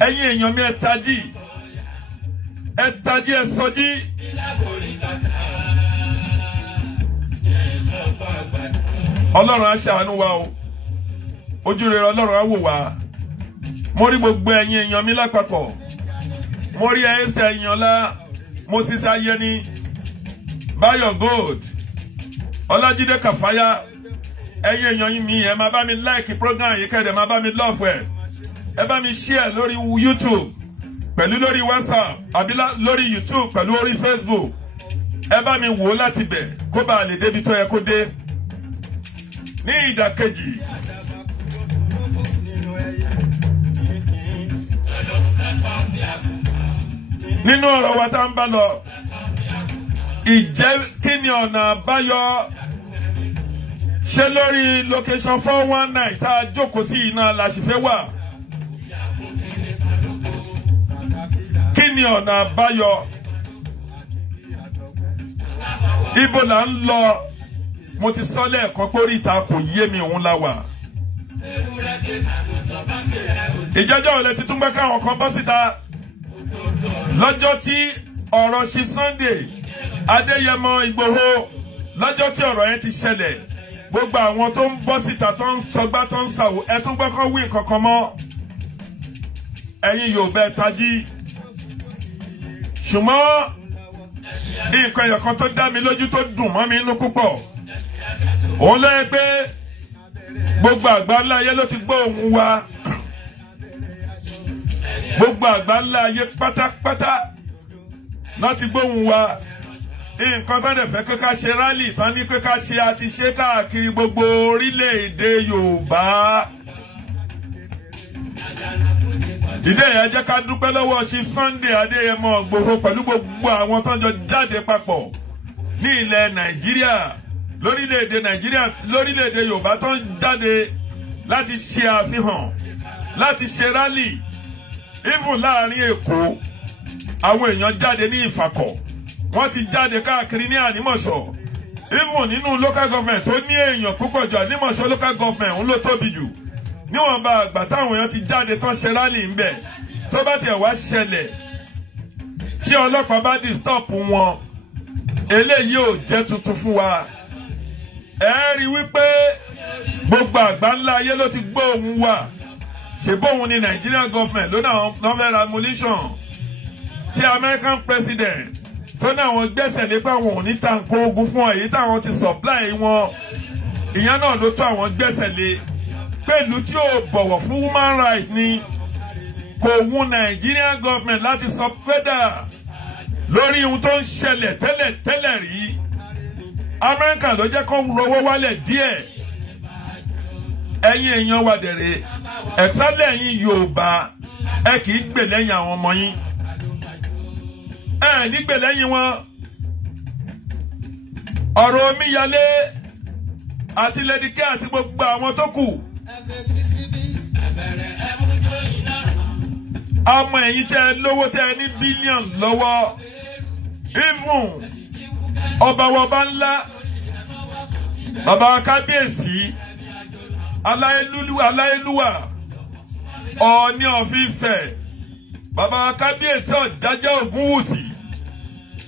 Ẹ̀yin èèyàn mi ẹ tají ẹ sọjí. Ọlọ́run á ṣàánú wa o, ojú rere Ọlọ́run á wò wá. Mo rí gbogbo ẹ̀yin èèyàn mi lápapọ̀, mo rí Esther Ìyànlá, Moses Ayẹni, Báyọ̀ Gold, Ọlájídé Kàfáyà. Ẹ̀yin èèyàn mi ẹ máa bá mi like program yìí kẹ́dẹ̀ máa bá mi love ẹ̀. Ẹ bá mi share lórí YouTube pẹ̀lú lórí WhatsApp àbí lórí YouTube pẹ̀lú orí Facebook. Ẹ bá mi wò láti bẹ̀ kó bá lè débi tó yẹ kó dé. Ní ìdàkejì, nínú ọ̀rọ̀ wa tá ń bá lọ, ìjẹ́ kí ni ọ̀nà àbáyọ ṣe lórí location 419 tá a jókòó sí iná làṣìfẹ́ wà? Kí ni ọ̀nà àbáyọ? Ibo là ń lọ? Mo ti sọ lẹ́ẹ̀kan pé oríta kò yé mi òun la wà. Ìjẹ́jọ́ ò lè ti tún gbé káwọn kan bọ́ síta lọ́jọ́ tí ọ̀rọ̀ Chief Sunday Adéyẹmọ Ìgbòho, lọ́jọ́ tí ọ̀rọ̀ yẹn ti ṣẹlẹ̀, gbogbo àwọn tó ń bọ́ síta tó ń sọgbá tó ń sàwò ẹ tún gbọ́kàn wí nǹkan kan mọ́. Ẹ̀yin Yorùbá ẹ tají. Ṣùgbọ́n nǹkan ẹ̀yọ̀kan tó dá mi lójú tó dùn mọ́ mi inú púpọ̀, òun ló yẹ pé gbogbo àgbáńlá ayé ló ti gbọ́ ohùn wa. Gbogbo àgbáńlá ayé pátápátá náà ti gbọ́ ohùn wa. Nǹkan tó dẹ̀ fẹ́ pé ká ṣe rálì tán ní pé ká ṣe àti ṣe káàkiri gbogbo orílẹ̀-èdè Yorùbá. Ìdí ẹ̀yà jẹ́ ká dúpẹ́ lọ́wọ́ Chief Sunday Adéyẹmọ Ìgbòho pẹ̀lú gbogbo àwọn tó ń jọ jáde papọ̀ ní ilẹ̀ Nàìjíríà, lórílẹ̀-èdè Nàìjíríà, lórílẹ̀-èdè Yorùbá tó ń jáde láti ṣe àfihàn, láti ṣe rálì. Even láàrin Èkó, àwọn èèyàn jáde ní Ìfàkọ̀, wọ́n ti jáde káàkiri ní Ànímọ̀ṣọ́. Even nínú local government tó ní èèyàn púpọ̀ jù, Ànímọ̀ṣọ́ local government òun ló tóbi jù. Níwọ̀nba àgbà táwọn èèyàn ti jáde tán ṣe rálì ń bẹ̀, tó bá tiẹ̀ wá ṣẹlẹ̀ tí ọlọ́pàá bá disturb wọn, eléyìí ò jẹ́ tuntun fún wa. Ẹ rí wípé gbogbo àgbáńlá ayé ló ti gbọ́ ohùn wa. Ṣèbóhun ni Nigerian government ló náà novel ammunition tí American president tó náà wọ́n gbẹ́sẹ̀ nípa àwọn òní tanko ogun fún èyí táwọn ti supply wọn. Ìyẹn náà ló tó àwọn gbẹ́sẹ̀ lé pẹ̀lú tí ó bọ̀wọ̀ fún human rights ni. Kò wù Nigerian government láti sọ fẹ́dà lórí ohun tó ń ṣẹlẹ̀ tẹ́lẹ̀ rí. America ló jẹ́ kó rówó wálẹ̀ díẹ̀. Ẹ̀yin èèyàn wa dẹ̀rẹ̀, ẹ̀sálẹ̀ ẹ̀yin Yorùbá, ẹ kì í gbè lẹ́yìn àwọn ọmọ yín. Ẹ ní gbè lẹ́yìn wọn. Ọ̀rọ̀ omíyalé àti Lédìkẹ́ àti gbogbo àwọn tó kù. Ọmọ ẹ̀yin tẹ́ lówó tẹ́ ní bílíọ̀nù lọ́wọ́. Even ọba wọba ńlá, bàbá kábíyèsí, aláyélúwà, Ọọ̀ni of Ifẹ̀, bàbá kábíyèsí Ọ̀jájá Ògúnwùsì,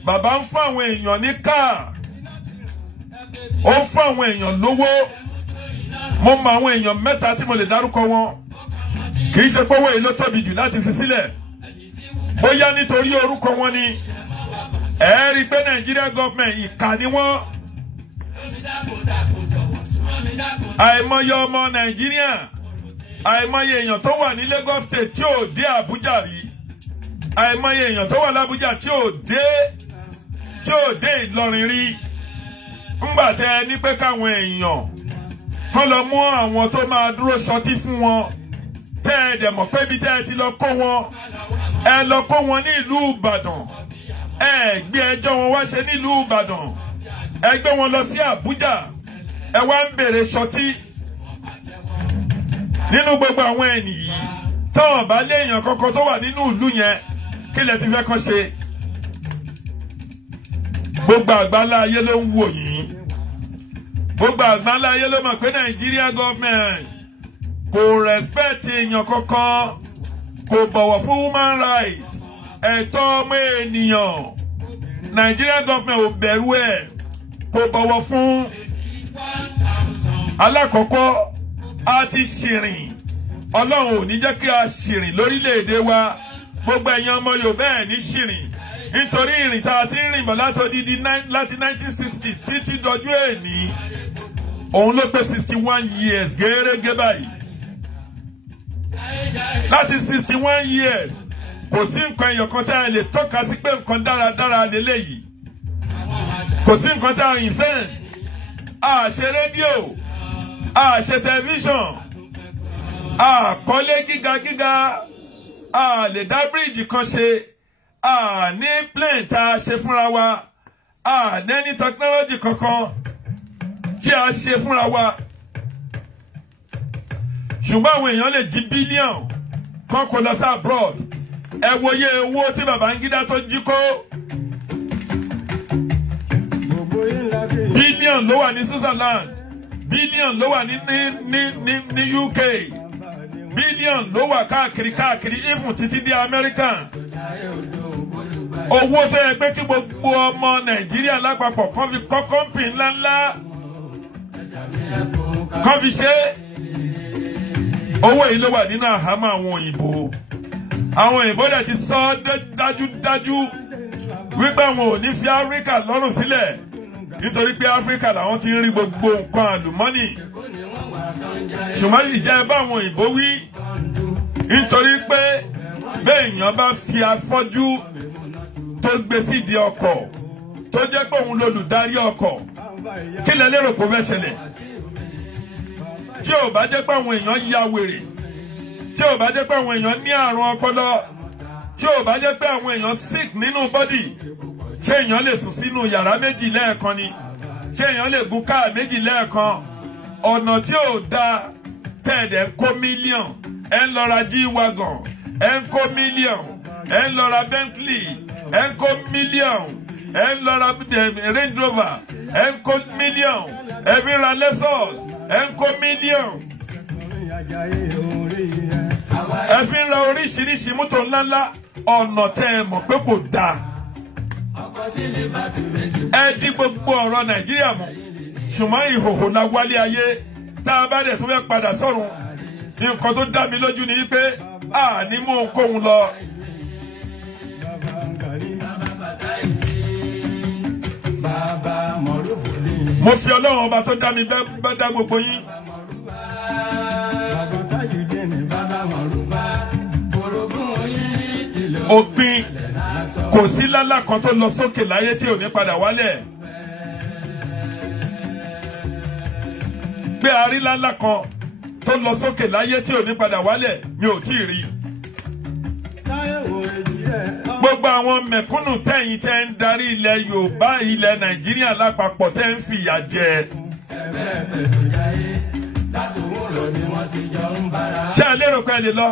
bàbá ń fún àwọn èèyàn ní káà, ó ń fún àwọn èèyàn lówó. Mo mọ àwọn èèyàn mẹ́ta tí mo lè dárúkọ wọn. Kì í ṣe pé owó yìí ló tóbi jù láti fi sílẹ̀. Bóyá nítorí orúkọ wọn ni. Ẹ rí i pé Nigeria government ìkà ni wọ́n. Àìmọye ọmọ Nàìjíríà, àìmọye èèyàn tó wà ní Lagos State tí ò dé Abuja rí. Àìmọye èèyàn tó wà l'Abuja tí ò dé Ìlọrin rí. Ńgbà tẹ́ ẹ ní pé káwọn èèyàn kán lọ mú àwọn tó máa dúró ṣọtí fún wọn. Tẹ́ ẹ dẹ̀ mọ̀ pé bí tẹ́ ẹ ti lọ kó wọn, ẹ lọ kó wọn ní ìlú Ìbàdàn. Ẹ gbé ẹjọ́ wọn wá ṣe ní ìlú Ìbàdàn. Ẹ gbé wọn lọ sí Abuja. Ẹ wá ń bèrè ṣọtí. Nínú gbogbo àwọn ènìyàn táwọn bá léèyàn kankan tó wà nínú ìlú yẹn, kí lẹ ti fẹ́ kọ́ ṣe gbogbo àgbáńlá ayé ló ń wò yín gbogbo àgbáńlá ayé ló mọ̀ pé Nàìjíríà government kò respect èèyàn kankan kò bọ̀wọ̀ fún human rights ẹ̀tọ́ ọmọ ènìyàn Nàìjíríà government ò bẹ̀rù ẹ̀ kò bọ̀wọ̀ fún. Alákọ̀ọ́kọ́ a ti ṣìrìn Ọlọ́run ò ní jẹ́ kí a ṣìrìn lórílẹ̀‐èdè wa gbogbo ẹ̀yin ọmọ Yorùbá ẹ̀ ní ṣìrìn nítorí ìrìn tá a ti ń rìn bọ̀ láti 1960 títí dọjú èní òun ló pé 61 years gẹ́gẹ́ báyìí láti 61 years kò sí nǹkan ẹyọ kan tá a lè tọ́ka sí pé nǹkan dáradára lélẹ́yìí kò sí nǹkan tá a rìn fẹ́ẹ̀ a ṣe rédíò a ṣe tẹlifíṣàn a kọ́lé gíga a lè dá bíríìjì kan ṣe a ní plane tá a ṣe fúnra wa a ní ní tẹkinọ́lọ́jì kankan tí a ṣe fúnra wa ṣùgbọ́n àwọn èèyàn lè jí bílíọ̀nù kan kó lọ sí abroad ẹ wòye owó tí Babangida tó jí kó bílíọ̀nù ló wà ní Switzerland bílíọ̀nù ló wà ní UK bílíọ̀nù ló wà káàkiri even títí di America owó tó yẹ pé kí gbogbo ọmọ Nàìjíríà lápapọ̀ kan fi kọ́ kọ́ńpì ńláńlá kan fi ṣe owó yìí ló wà nínú àhámọ́ àwọn òyìnbó dẹ̀ ti sọ dájúdájú wípé àwọn ò ní fi Áfíríkà lọ́rùn sílẹ̀ nítorí pé Áfíríkà làwọn ti ń rí gbogbo nǹkan àlùmọ́nì ṣùgbọ́n ìjẹ́ ẹ bá àwọn òyìnbó wí nítorí pé béèyàn bá fi afọ́jú tó gbé sídìí ọkọ̀ tó jẹ́ pé òun lolùdarí ọkọ̀ kí lẹ lérò kó fẹ́ ṣẹlẹ̀ tí ò bá jẹ́ pé àwọn èèyàn ya wèrè tí ò bá jẹ́ pé àwọn èèyàn ní àrùn ọpọlọ tí ò bá jẹ́ pé àwọn èèyàn sick nínú bọ́dì ṣé èèyàn lè sùn sínú yàrá méjì lẹ́ẹ̀kan ni ṣé èèyàn lè gun káà méjì lẹ́ẹ̀kan ọ̀nà tí ò dáa tẹ̀ẹ̀dẹ̀ ń kó mílíọ̀n ẹ̀ ń lọ ra G-Wagon ẹ̀ ń kó mílíọ̀n ẹ̀ ń lọ ra Bentley ẹ̀ ń kó mílíọ̀n ẹ̀ ń lọ ra Range Rover ẹ̀ ń kó mílíọ̀n ẹ̀ fi ra Lexus ẹ̀ ń kó mílíọ̀n ẹ̀ fi ra oríṣiríṣi mọ́tò ńláńlá ọ̀nà tẹ́ ẹ mọ̀ pé kò dáa ẹ dí gbogbo ọ̀rọ̀ Nàìjíríà mú ṣùgbọ́n ìhòhò la wálé ayé tá a bá dẹ̀ tó fẹ́ padà sọ́run nǹkan tó dá mi lójú ni wípé a ní mú ohunkóhun lọ. mo fi Ọlọ́run ọba tó dá mi bá dá gbogbo yín. òpin kò sí lálá kan tó lọ sókè láyé tí ò ní padà wálẹ̀. gbé arílálá kan tó lọ sókè láyé tí ò ní padà wálẹ̀ mi ò tí ì rí. gbogbo àwọn mẹ̀kúnnù tẹ̀yìn tẹ́ ń darí ilẹ̀ Yorùbá ilẹ̀ Nàìjíríà lápapọ̀ tẹ́ ń fìyà jẹ. ṣé ẹ lérò pé ẹ lè lọ?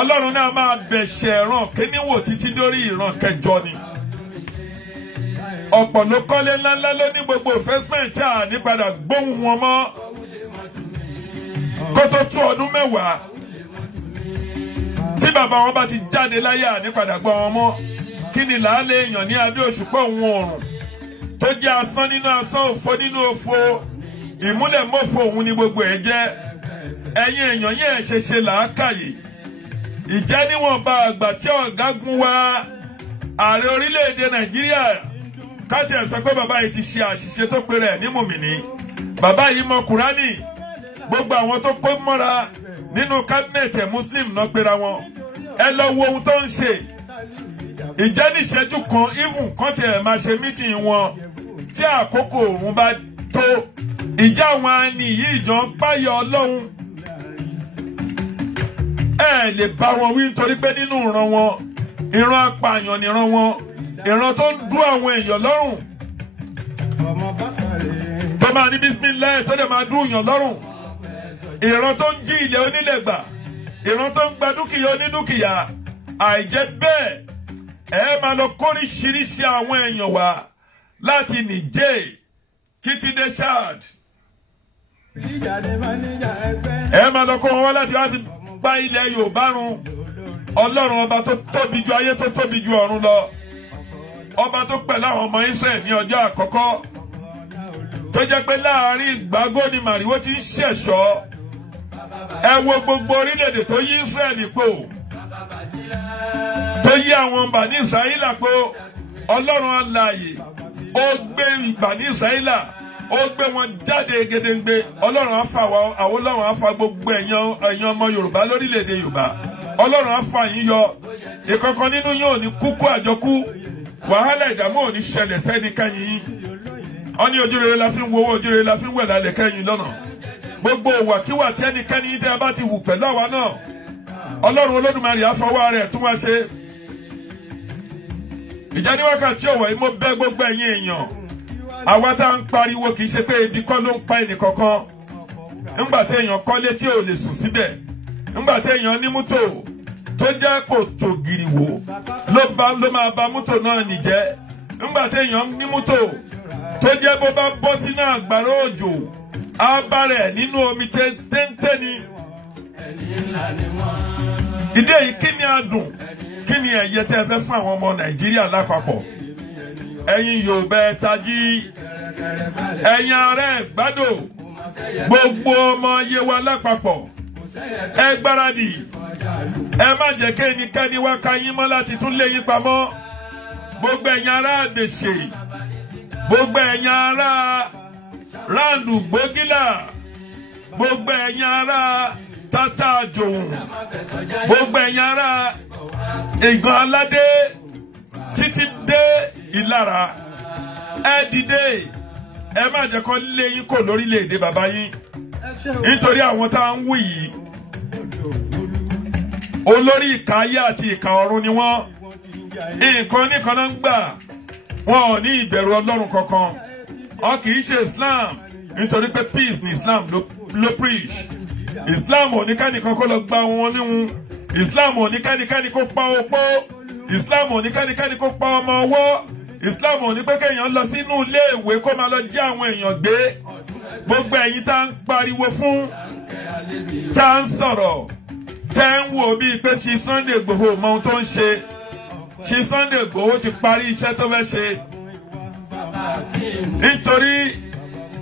Ọlọ́run náà máa bẹ̀ṣẹ̀ ràn kíníwò títí dórí ìran kẹjọ ni. ọ̀pọ̀ ló kọ́lé ńláńlá ló ní gbogbo investment tí a ní padà gbóhùn wọn mọ́ kó tó tó ọdún mẹ́wàá tí bàbá wọn bá ti jáde láyé àní padà gbọ́ wọn mọ́. kí ni làálẹ̀ èèyàn ní abẹ́ òṣùpá òun ọ̀run tó jẹ́ asán nínú asán òfo nínú òfo ìmúlẹ̀mọ́fo òun ni gbogbo ẹ̀ jẹ́. ẹ̀yin èèyàn yẹn ṣe ṣe làákàyè ìjẹ́ níwọ̀nba àgbà tí ọ̀gágun wa ààrẹ orílẹ̀-èdè Nàìjíríà káàtì ẹ̀ sọ pé bàbá yìí ti ṣe àṣìṣe tó pe rẹ̀ ní mùmìnì. bàbá yìí mọ Kùránì gbogbo àwọn tó kó mọ́ra nínú kábínẹ̀tì Muslim náà pera wọn. ẹ lọ wo ohun tó ń ṣe ìjẹ́ níṣẹ́jú kan even kan tiẹ̀ máa ṣe mítìn wọn tí àkókò òun bá tó ìjà àwọn àní yìí ìjọ ń páyọ Ọlọ́run ẹ lè bá wọn wí nítorí pé nínú ìran wọn ìran apààyàn nìran wọn ìran tó ń dún àwọn èèyàn lọ́rùn tó máa ní bísímílẹ̀ tó dẹ̀ máa dún èèyàn lọ́rùn ìran tó ń jí ilẹ̀ onílẹ̀ gbà ìran tó ń gba dúkìá onídúkìá àìjẹ́ bẹ́ẹ̀ ẹ máa lọ kóríṣiríṣi àwọn èèyàn wá láti Niger títí dé Chad. Ẹ máa lọ kó wọn wá láti bá ilẹ̀ Yorùbá run. Ọlọ́run ọba tó tóbi ju ayé tó tóbi ju ọ̀run lọ, ọba tó pẹ̀lú àwọn ọmọ Israẹli ní ọjọ́ àkọ́kọ́, tó jẹ́ pé láàrin ìgbàgbọ́ ni màrìwó ti ń ṣẹ̀ṣọ́. Ẹ wo gbogbo orílẹ̀-èdè tó yí Israẹli pò, tó yí àwọn Bani Israẹla pò. Ọlọ́run alààyè ó gbé Bani Israẹla, ó gbé wọn jáde gedengbe. Ọlọ́run á fà wá, àwọn Ọlọ́run á fà gbogbo ẹ̀yin ọmọ Yorùbá lórílẹ̀-èdè Yorùbá. Ọlọ́run á fà yín yọ. Ìkankan nínú yín ò ní kúkú àjọkú. Wàhálà ìdààmú ò ní ṣẹlẹ̀ sẹ́nikẹ́ni yín. Ó ní ojú rere la fi ń wo owó, ojú rere la fi ń wẹ̀ lálẹ́ kẹ́yìn lọ́nà. Gbogbo ìwàkíwà tí ẹnikẹ́ni yín tẹ́ ẹ bá ti wù pẹ̀lú àwa náà, Ọlọ́run Olódùmarè á fọwọ́ rẹ̀ tún wá ṣe. Ìjà ní wákàtí ọ̀wọ̀ yìí mo bẹ̀ gbogbo ẹ̀yin èèyàn. Àwa tá ń pariwo kì í ṣe pé ebi kọ́ ló ń pa ẹnìkankan. Nígbà tí èèyàn kọ́lé tí ò lè sùn síbẹ̀, nígbà tí èèyàn ní mọ́tò tó jẹ́ kòtò gìrìwò ló máa ba mọ́tò náà nìjẹ́. Nígbà tí èèyàn ní mọ́tò tó jẹ́ bó bá bọ́ sínú àgbàrá òjò á bá rẹ̀ nínú omi téńté ni. Ìdí èyí kí ni adùn, kí ni ẹ̀yẹ tẹ́ ẹ fẹ́ fún àwọn ọmọ Nàìjíríà lápapọ̀? Ẹ̀yin Yorùbá ẹ tají, ẹ̀yin ará Ẹ̀gbádò, gbogbo ọmọ Yewa lápapọ̀ ẹ gbáradì. Ẹ má jẹ́ kí ẹnikẹ́ni wá ka yín mọ́ láti tún lé yín pamọ́. Gbogbo ẹ̀yin ará Àdèṣe, gbogbo ẹ̀yin ará Rándù Gbógílà, gbogbo ẹ̀yin ará Tata Àjòhùn, gbogbo ẹ̀yin ará Ìgàn Aládé títí dé Ìlara, ẹ dìde. Ẹ má jẹ́ kó lé yín kò lórílẹ̀-èdè bàbá yín. Nítorí àwọn tá ń wí yìí, olórí ìka ayé àti ìka ọ̀run ni wọ́n. Nǹkan nìkan náà ń gbà, wọn ò ní ìbẹ̀rù Ọlọ́run kankan. Wọn kì í ṣe Islam nítorí pé peace ni Islam ló preach. Islam ò ní kẹ́nìkan kó lọ gba wọn níhun. Islam ò ní kẹ́nìkan kó pa opó. Islam ò ní kẹ́nìkan kó pa ọmọ ọwọ́. Islam ò ní pé kéèyàn lọ sínú ilé ìwé kó máa lọ jí àwọn èèyàn gbé. Gbogbo ẹ̀yin tá ń pariwo fún, tá ń sọ̀rọ̀, tẹ́ ń wò bíi pé ṣe Sunday Igboho mọ ohun tó ń ṣe. Ṣe Sunday Igboho ti parí iṣẹ́ tó fẹ́ ṣe. Nítorí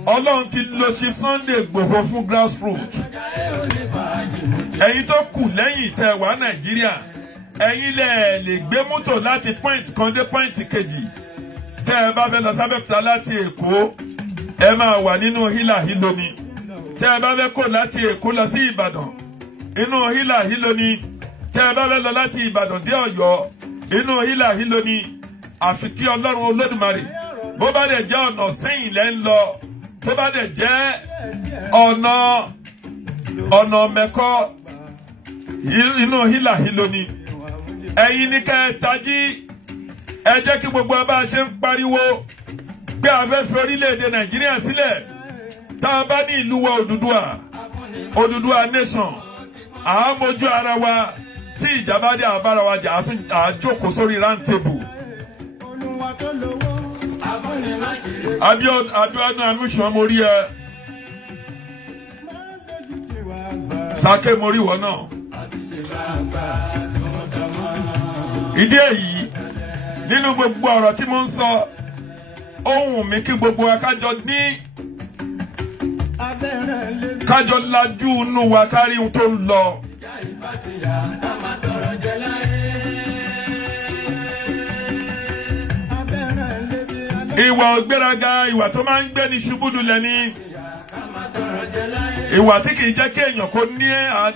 Ọlọ́run ti lo ṣe Sunday Igboho fún grassroots. Ẹ̀yin tó kù lẹ́yìn tẹ́ wà Nàìjíríà, ẹ̀yin lè gbé mọ́tò láti point kan dé point kejì. Tẹ́ ẹ bá fẹ́ lọ sábẹ́kúta láti Èkó, ẹ máa wà nínú hílàhílo ni. Tẹ́ ẹ bá fẹ́ kó láti Èkó lọ sí Ìbàdàn, inú hílàhílo ni. Tẹ́ ẹ bá fẹ́ lọ láti Ìbàdàn dé Ọ̀yọ́, inú hílàhílo ni. Àfi kí Ọlọ́run Olódùmarè, bó bá dẹ̀ jẹ́ ọ̀nà sẹ́yìn lẹ́ ń lọ, tó bá dẹ̀ jẹ́ ọ̀nà mẹ́kọ́, inú hílàhílo ni. Ẹ̀yin ní kẹ́ ẹ tají. Ẹ jẹ́ kí gbogbo ọba ṣe ń pariwo pé a fẹ́ fi orílẹ̀-èdè Nàìjíríà sílẹ̀. Tá a bá ní ìlú wa Odùduwà nation, à ń mójú ara wa. Tí ìjà bá dé àbára wa jà, à jókòó sórí round table. Abíọ́dún Amúṣan mo rí ẹ. Sake mo rí wọ náà. Ìdí èyí, nínú gbogbo ọ̀rọ̀ tí mo ń sọ, ohun mi kí gbogbo wa kájọ lajú inú wa kárí ohun tó ń lọ. Ìwà ògbéraga, ìwà tó máa ń gbé ní ṣubú lulẹ̀ ni. Ìwà tí kìí jẹ́ kí èèyàn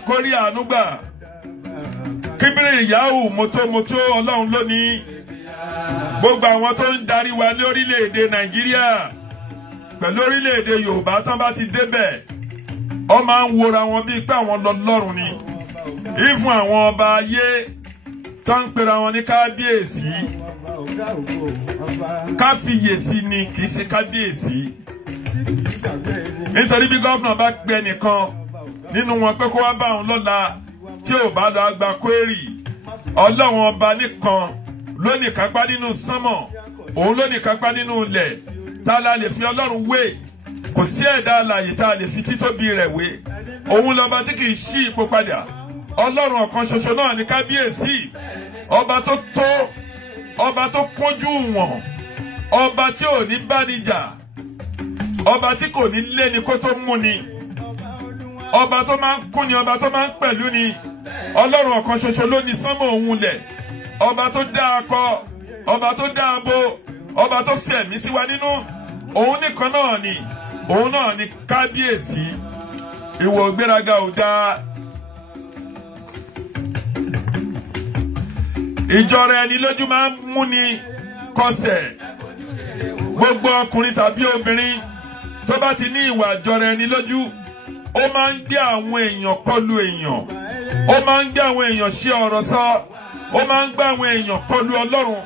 kó rí àánú gbà. Kíbírì Yahoo mọ́tòmọ́tò Ọlọ́run lónìí. Gbogbo àwọn tó ń darí wa lórílẹ̀-èdè Nàìjíríà pẹ̀lú orílẹ̀-èdè Yorùbá tán bá ti débẹ̀, ó máa ń wora wọn bíi pé àwọn lọ́lọ́run ni. Ìfún àwọn ọba ayé tán ń pera wọn ní kábíyèsí. Káfíyèsí ni kìí ṣe kábíyèsí. Nítorí bí gómìnà bá gbé nìkan nínú wọn pé kó wá bá òun lọ́la tí ò bá lọ gba kwérì, Ọlọ́run ọba nìkan ló ní kápá nínú sánmọ̀, òun ló ní kápá nínú ilẹ̀. Ta la lè fi Ọlọ́run wé? Kò sí ẹ̀dá alààyè tá a lè fi títóbi rẹ̀ wé. Òun lọ́ba tí kì í ṣí ipò padà. Ọlọ́run ọ̀kan ṣoṣo náà ní kábíyèsí. Ọba tó tó, ọba tó kúnjú wọn, ọba tí ò ní bá níjà, ọba tí kò ní lé ni kó tó mú ni, ọba tó máa ń kún ni, ọba tó máa ń pẹ̀lú ni. Ọlọ́run ọ̀kan ṣoṣo ló ní sánmọ̀ òun lẹ̀. Ọba tó dá akọ, ọba tó dá abo, ọba tó fi ẹ̀mí sí wa nínú. Òun nìkan náà ni, òun náà ni kábíyèsí. Ìwọ ìgbéraga ò dáa. Ìjọra ẹni lójú máa ń mú ni kọsẹ̀. Gbogbo ọkùnrin tàbí obìnrin tó bá ti ní ìwà ìjọra ẹni lójú, ó máa ń gbé àwọn èèyàn kọlù èèyàn, ó máa ń gbé àwọn èèyàn ṣe ọ̀rọ̀ sọ, ó máa ń gbé àwọn èèyàn kọlù Ọlọ́run,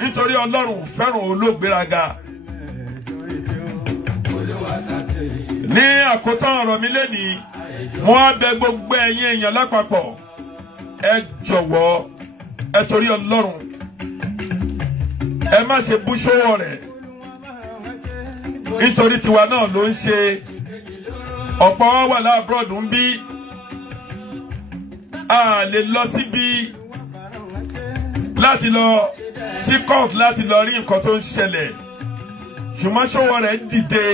nítorí Ọlọ́run fẹ́ràn olóògbéraga. Ní àkótán ọ̀rọ̀ mi lénìí, mo á bẹ̀ gbogbo ẹ̀yin èèyàn lápapọ̀, ẹ jọ̀wọ́, ẹ torí Ọlọ́run, ẹ má ṣe bú ṣówó rẹ̀, nítorí tiwa náà ló ń ṣe. Ọ̀pọ̀ wa wà láàbùrọ̀dù ń bí, a lè lọ síbi láti lọ sí court láti lọ rí nǹkan tó ń ṣẹlẹ̀, ṣùgbọ́n ṣówó rẹ̀ dìde,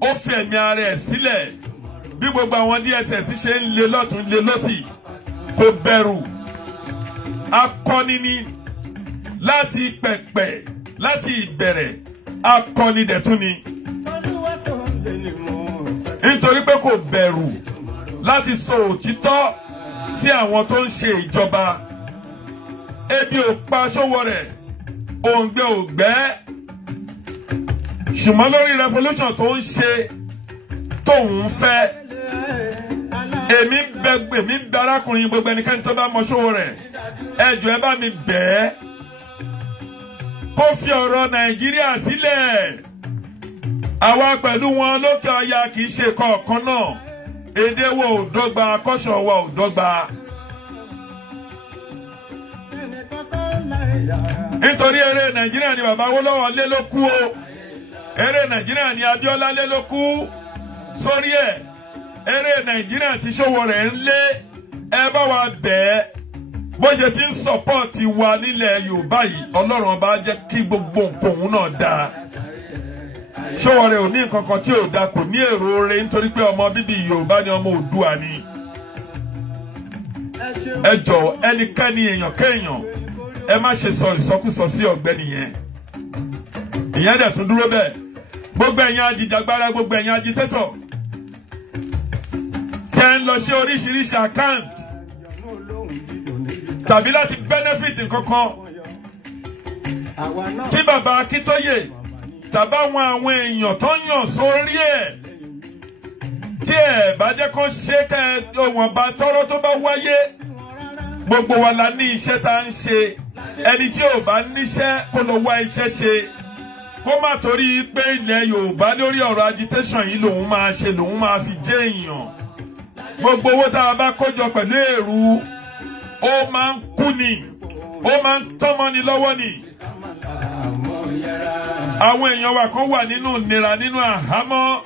ó fi ẹ̀mí ara ẹ̀ sílẹ̀. Bí gbogbo àwọn DSS ṣe ń lé lọ́tún lé lọ́sì, kò bẹ̀rù. Akọni ni láti pẹ̀pẹ̀, láti ìbẹ̀rẹ̀, akọni dẹ̀tún ni. Nítorí pé kò bẹ̀rù láti sọ òtítọ́ sí àwọn tó ń ṣe ìjọba. Ebi ò pa Sowore, òǹgbẹ ò gbẹ́. Ṣùgbọ́n lórí revolution tó ń ṣe tóun fẹ́, èmi ń bẹ arákùnrin gbogbo ẹnikẹ́ni tó bá mọ Sowore, ẹ jọ̀ọ́ ẹ bá mi bẹ̀ ẹ́ kó fi ọ̀rọ̀ Nàìjíríà sílẹ̀. Àwa pẹ̀lú wọn lókè ọya kìí ṣe kọ̀ọ̀kan náà. Èdè wa ò dọ́gba, kọ́ṣọ̀ wa ò dọ́gba. Nítorí eré Nàìjíríà ni bàbá Awólọ́wọ̀ lé ló kú o. Eré Nàìjíríà ni Abíọ́lá lé ló kú. Sórí ẹ̀, eré Nàìjíríà tí Sowore ń lé, ẹ bá wa bẹ̀ ẹ́. Bó ṣe ti ń sọ̀pọ̀tì wa nílẹ̀ Yorùbá yìí, Ọlọ́run bá jẹ́ kí gbogbo nǹkan òun náà dáa. Sowore ò ní nǹkan kan tí ò dáa, kò ní èrò rẹ̀, nítorí pé ọmọ bíbí Yorùbá ni, ọmọ Oòduà ni. Ẹ jọ̀ọ́, ẹnikẹ́ni èèyàn kéèyàn, ẹ má ṣe sọ ìsọkúsọ sí ọ̀gbẹ́ni yẹn. Ìyẹn dẹ̀ tún dúró bẹ́ẹ̀. Gbogbo ẹ̀yin ajìjàgbara, gbogbo ẹ̀yin agitétọ̀, tẹ́ ń lọ sí oríṣiríṣi account tàbí láti benefit nǹkankan tí bàbá Akíntóyè tàbí àwọn èèyàn tó yàn sórí ẹ̀, tí ẹ̀ bá jẹ́ kó ṣe kẹ́ ohun bá tọ́rọ́ tó bá wáyé. Gbogbo wa la ní iṣẹ́ tá ń ṣe. Ẹni tí ò bá níṣẹ́ kó lọ wá iṣẹ́ ṣe. Kó má torí pé ilẹ̀ Yorùbá lórí ọ̀rọ̀ agitation yìí lòun máa ṣe, lòun máa fi jẹ́ èèyàn. Gbogbo owó tá a bá kójọ pẹ̀lú èrú, ó máa ń kú ni, ó máa ń tọ́mọ ni lọ́wọ́ ni. Àwọn èèyàn wa kan wà nínú ìnira, nínú àhámọ́,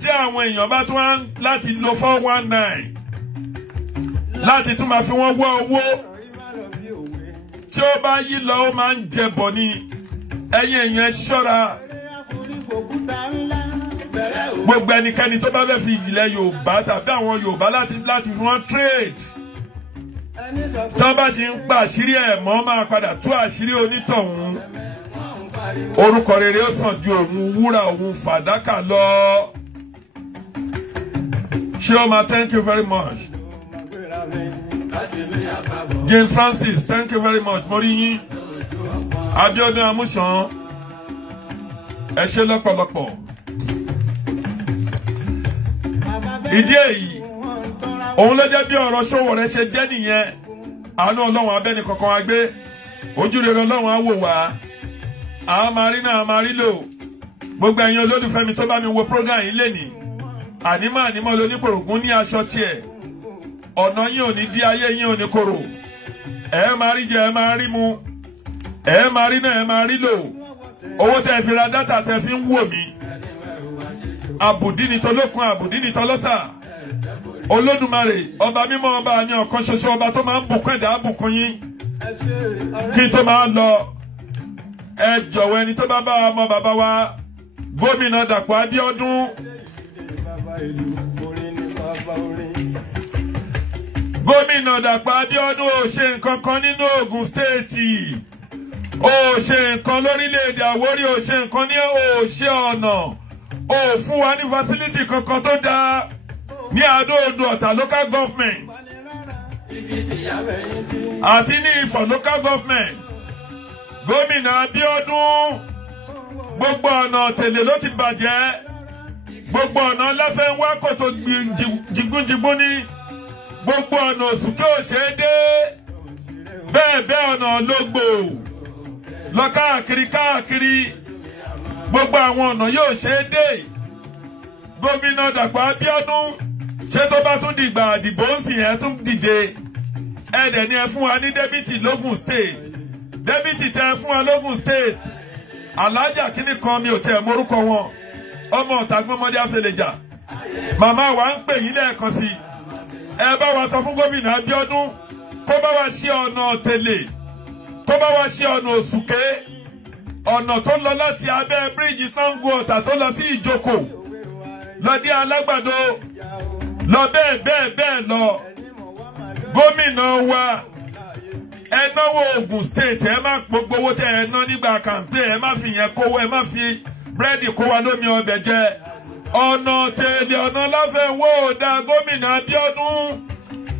tí àwọn èèyàn bá tún wá láti lo 419 láti tún máa fi wọ́n wá owó. Tí ó bá yí lọ, ó máa ń jẹbọ ni. Ẹ̀yin èèyàn ẹ ṣọ́ra. Gbogbo ẹnikẹ́ni tó bá fẹ́ fi ilẹ̀ Yorùbá tàbí àwọn Yorùbá láti fi wọ́n trade, tí wọ́n bá ṣe ń pa àṣírí ẹ̀ mọ́, máa padà tú àṣírí onítọ̀hún. Orúkọ rere ó sàn ju òun wúrà òun fàdákà lọ. Chioma, thank you very much. Jane Francis, thank you very much. Moriyin Abiodun Amusan, ẹ ṣé lọ́pọ̀lọpọ̀. Ìdí èyí, òun ló jẹ́ bí ọ̀rọ̀ Sowore ṣe jẹ́ nìyẹn. Àánú Ọlọ́run abẹ́ni kankan wa gbé, ojú rere Ọlọ́run á wò wá. Àwọn máa rí náà máa rí lò. Gbogbo ẹ̀yin olólùfẹ́ mi tó bá mi wo program yìí lénìí, ànímọ́ lónípòrògùn ní aṣọ tiẹ̀. Ọ̀nà yín ò ní dí, ayé yín ò ní korò. ẹ máa rí jẹ ẹ máa rí mu ẹ máa rí náà ẹ máa rí lò owó tẹ́ fi ra dátà tẹ́ fi ń wò mí àbùdí ni tolókun àbùdí ni tọlọ́sà Olódùmarè ọba mímọ́ ọba ní ọ̀kan ṣoṣo ọba tó máa ń bùkún ẹ̀dá bùkún yín kí n tó máa lọ ẹ jọ̀wọ́ ẹni tó bá bá ọmọ bàbá wa gómìnà Dàpọ̀ Abíọ́dún gómìnà Dàpọ̀ Abíọ́dún ò ṣe nǹkan kan nínú Ògùn stéètì ò ṣe nǹkan lórílẹ̀‐èdè Àwórì ò ṣe nǹkan ní ò ṣe ọ̀nà ò fún wa ní fásilítì kankan tó dáa ní Adó-Odò Ọ̀tà local government àti ní Ifọ̀ local government gómìnà Abíọ́dún gbogbo ọ̀nà tèlè ló ti bàjẹ́ gbogbo ọ̀nà Láfẹ́nwá kòtò jìgúnjìgún ní gbogbo ọ̀nà Òsùké ò ṣe é dé bẹ́ẹ̀ ọ̀nà Lógbò lọ káàkiri gbogbo àwọn ọ̀nà yóò ṣe é dé gómìnà Dàpọ̀ Abíọ́dún ṣé tó bá tún dìgbà àdìbò ń sìn ẹ́ tún dìde ẹ̀dẹ̀ ni ẹ fún wa ní débìtì lógùn state débìtì tẹ fún wa lógùn state alájà kínní kan mi ò tẹ morúkọ wọn ọmọ Ọ̀tàgbọ́mọdé Afẹ́lẹ́jà màmá wa ń pè yín lẹ́ẹ̀kan sí ẹ bá wa sọ fún gómìnà Abíọ́dún kó bá wa ṣe ọ̀nà tèlè kó bá wa ṣe ọ̀nà Òsùké ọ̀nà tó lọ láti abẹ́ bíríìjì Ṣàngó Ọ̀tà tó lọ sí Ìjókòó lọ dé Alágbàdo lọ bẹ́ẹ̀ lọ gómìnà wa ẹ náwó Ògùn state ẹ má gbogbo owó tẹ ẹ ná nígbà kàǹpé ẹ má fi yẹn kówó ẹ má fi búrẹ́dì kó wa lómi ọbẹ̀ jẹ ọ̀nà tèlè ọ̀nà Láfẹ́nwá òdà gómìnà Abíọ́dún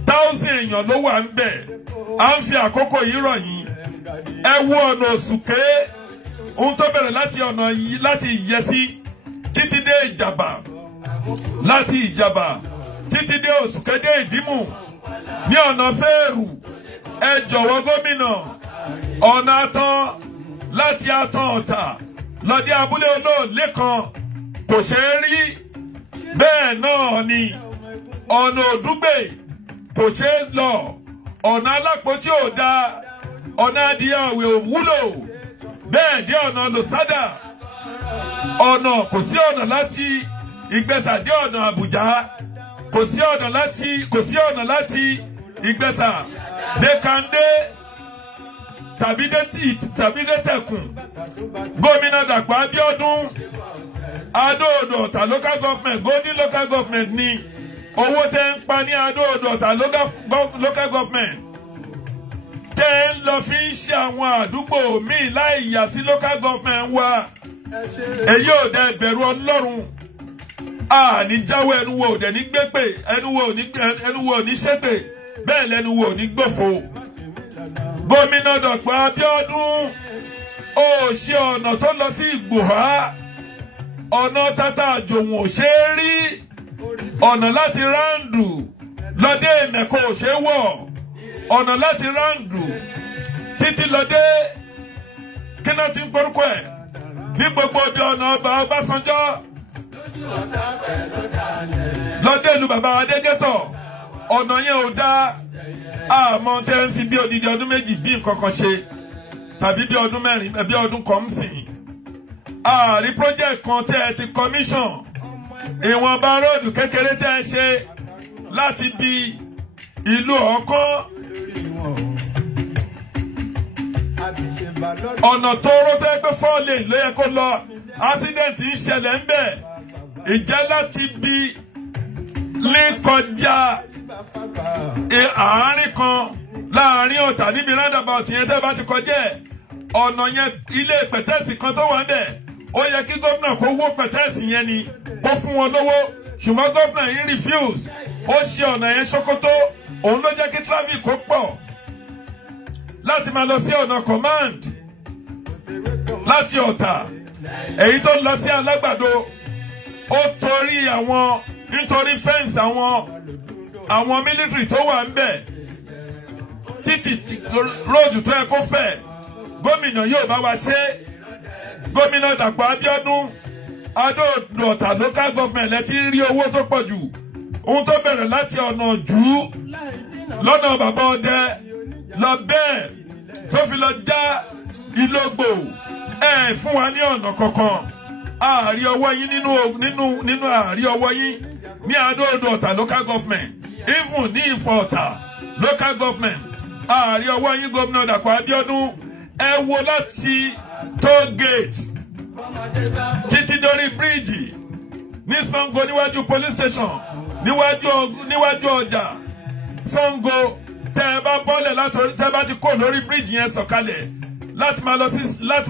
1000 èèyàn ló wà ń bẹ̀ à ń fi àkókò yìí rọ̀ yín ẹ wo ọ̀nà Òsùké ohun tó bẹ̀rẹ̀ láti ọ̀nà yìí láti Ìyẹsí títí dé Ìjàbá láti Ìjàbá títí dé Òsùké dé Ìdímù ní ọ̀nà Fẹ́ẹ̀rù ẹ jọ̀wọ́ gómìnà ọ̀nà Àtàn láti Àtàn Ọ̀tà lọ dé abúlé Olóòlé kan kò ṣeé rí bẹ́ẹ̀ náà ni ọ̀nà Òdúgbè kò ṣeé lọ ọ̀nà Alápótí ò dáa ọ̀nà Adìẹ Àwẹ̀ ò wúlò bẹ́ẹ̀ dé ọ̀nà Lòsádà ọ̀nà kò sí ọ̀nà láti Ìgbẹ́sà dé ọ̀nà Àbújá kò sí ọ̀nà láti Ìgbẹ́sà dé Kàndé tàbí dé Tẹ̀kùn gómìnà Dàpọ̀ Abíọ́dún Adó-Odò Ọ̀tà local government Golden local government ni owó tẹ́ ń pa ní Adó-Odò Ọ̀tà local government tẹ́ ń lọ fi ń ṣe àwọn àdúgbò míì láì yà sí local government wa èyí ò dẹ bẹ̀rù Ọlọ́run ní jáwé ẹnu wo ò dẹ̀ ní gbépè ẹnu wo ò ní ṣépè bẹ́ẹ̀ lẹ́nu wo ò ní gbòfo gómìnà Dàpọ̀ Abíọ́dún ó ṣe ọ̀nà tó lọ sí Ìgbòhá ọ̀nà Tata Àjòhùn ò ṣe é rí ọ̀nà láti Rándù lọ́dẹ Ìmẹ̀kọ ò ṣe é wọ̀ ọ̀nà láti Rándù títí lọ́dẹ kí náà ti ń porúkọ ẹ̀ ní gbogbo ọdẹ ọ̀nà ọba Ọbásanjọ́ lọ́dẹ ìlú bàbá Adégétọ̀ ọ̀nà yẹn ò dá àmọ́ tẹ́ ń fi bí odidi ọdún méjì bí nǹkan kan ṣe tàbí bí ọdún mẹ́rin bí ọdún kan ń sìn ààrí project kan tẹ́ ẹ ti commission ìwọ̀nba róòdù kékeré tẹ́ ẹ ṣe láti bí ìlú ọ̀kan ọ̀nà tóóró tẹ́ pé 4 lane ló yẹ kó lọ accident ń ṣẹlẹ̀ ń bẹ̀ ìjẹ́ láti bí lè kọjá àárín kan láàrin Ọ̀tà níbi roundabout yẹn tẹ́ bá ti kọjá ọ̀nà yẹn ilé pẹ̀tẹ́ẹ̀sì kan tó wà ń bẹ̀ ó yẹ kí gómìnà kó wó pẹ̀tẹ́ẹ̀sì yẹn ni kó fún wọn lówó ṣùgbọ́n gómìnà yìí refuse ó ṣe ọ̀nà yẹn ṣókótó òun ló jẹ́ kí traffic kó pọ̀ láti máa lọ sí ọ̀nà command láti Ọ̀tà èyí tó lọ sí Alágbàdo ó torí nítorí fẹ́ǹsì àwọn military tó wà ń bẹ̀ títì róòdù tó yẹ kó fẹ̀ gómìnà yóò bá wa ṣe gómìnà Dàpọ̀ Abíọ́dún Adó-Odò Ọ̀tà local government lẹ ti ń rí owó tó pọ̀ jù ohun tó bẹ̀rẹ̀ láti ọ̀nà jù lọ́nà bàbá ọdẹ lọ bẹ́ẹ̀ tó fi lọ já Ìlógbò fún wa ní ọ̀nà kankan. Àárí ọwọ́ yín nínú àárí ọwọ́ yín ní Adó-Odò Ọ̀tà local government, even ní Ifọ̀ Ọ̀tà local government. Àárí ọwọ́ yín gómìnà Dàpọ̀ Abíọ́dún. Ẹ wo láti toll gate títí dórí bíríìjì ní Sango níwájú police station níwájú ọjà Sango. Tẹ́ ẹ bá bọ́lẹ̀ látòrí tẹ́ bá ti kó lórí bíríìjì yẹn sọ̀kalẹ̀ láti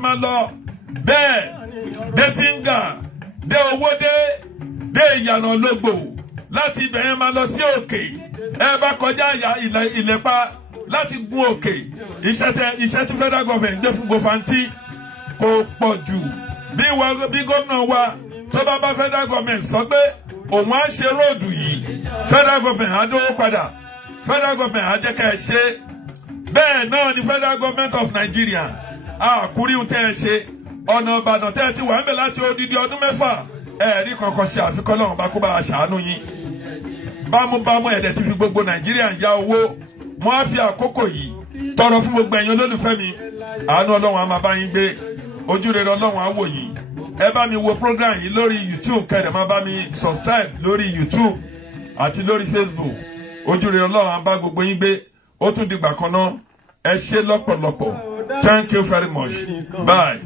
máa lọ bẹ́ẹ̀ dé Singa dé Owódé dé Ìyànà Ológbò, láti ibẹ̀ yẹn máa lọ sí òkè. Ẹ bá kọjá Ìlẹ̀pa láti gun òkè. Iṣẹ́ tí federal government gbé fún Gọ̀fàntì kò pọ̀ jù. Bí gómìnà wa tó bá federal government sọ pé òun á ṣe róòdù yìí, federal government á dówó padà, federal government á jẹ́ ká ẹ ṣe. Bẹ́ẹ̀ náà ni federal government of Nigeria àkúríhun tẹ́ ẹ ṣe. Ọ̀nà Ìbàdàn tẹ́ ẹ ti wà ń bẹ̀ láti odidi ọdún 6 ẹ̀rí kankan ṣe àfikọ́ lọ́run bá kó bá a ṣàánú yín. Bámúbámú ẹ̀dẹ̀ ti fi gbogbo Nàìjíríà ń yá owó. Mo á fi àkókò yìí tọrọ fún gbogbo ẹ̀yin olólùfẹ́ mi. Àánú Ọlọ́run á máa bá yín gbé, ojú rere Ọlọ́run á wò yín. Ẹ bá mi wo program yìí lórí YouTube, kẹ́dẹ̀ máa bá mi subscribe lórí YouTube àti lórí Facebook. Ojú rere Ọlọ́run á bá gbogbo yín gbé. Ó tún dìgbà kan náà. Ẹ ṣé lọ́pọ̀lọpọ̀. Thank you very much. Bye.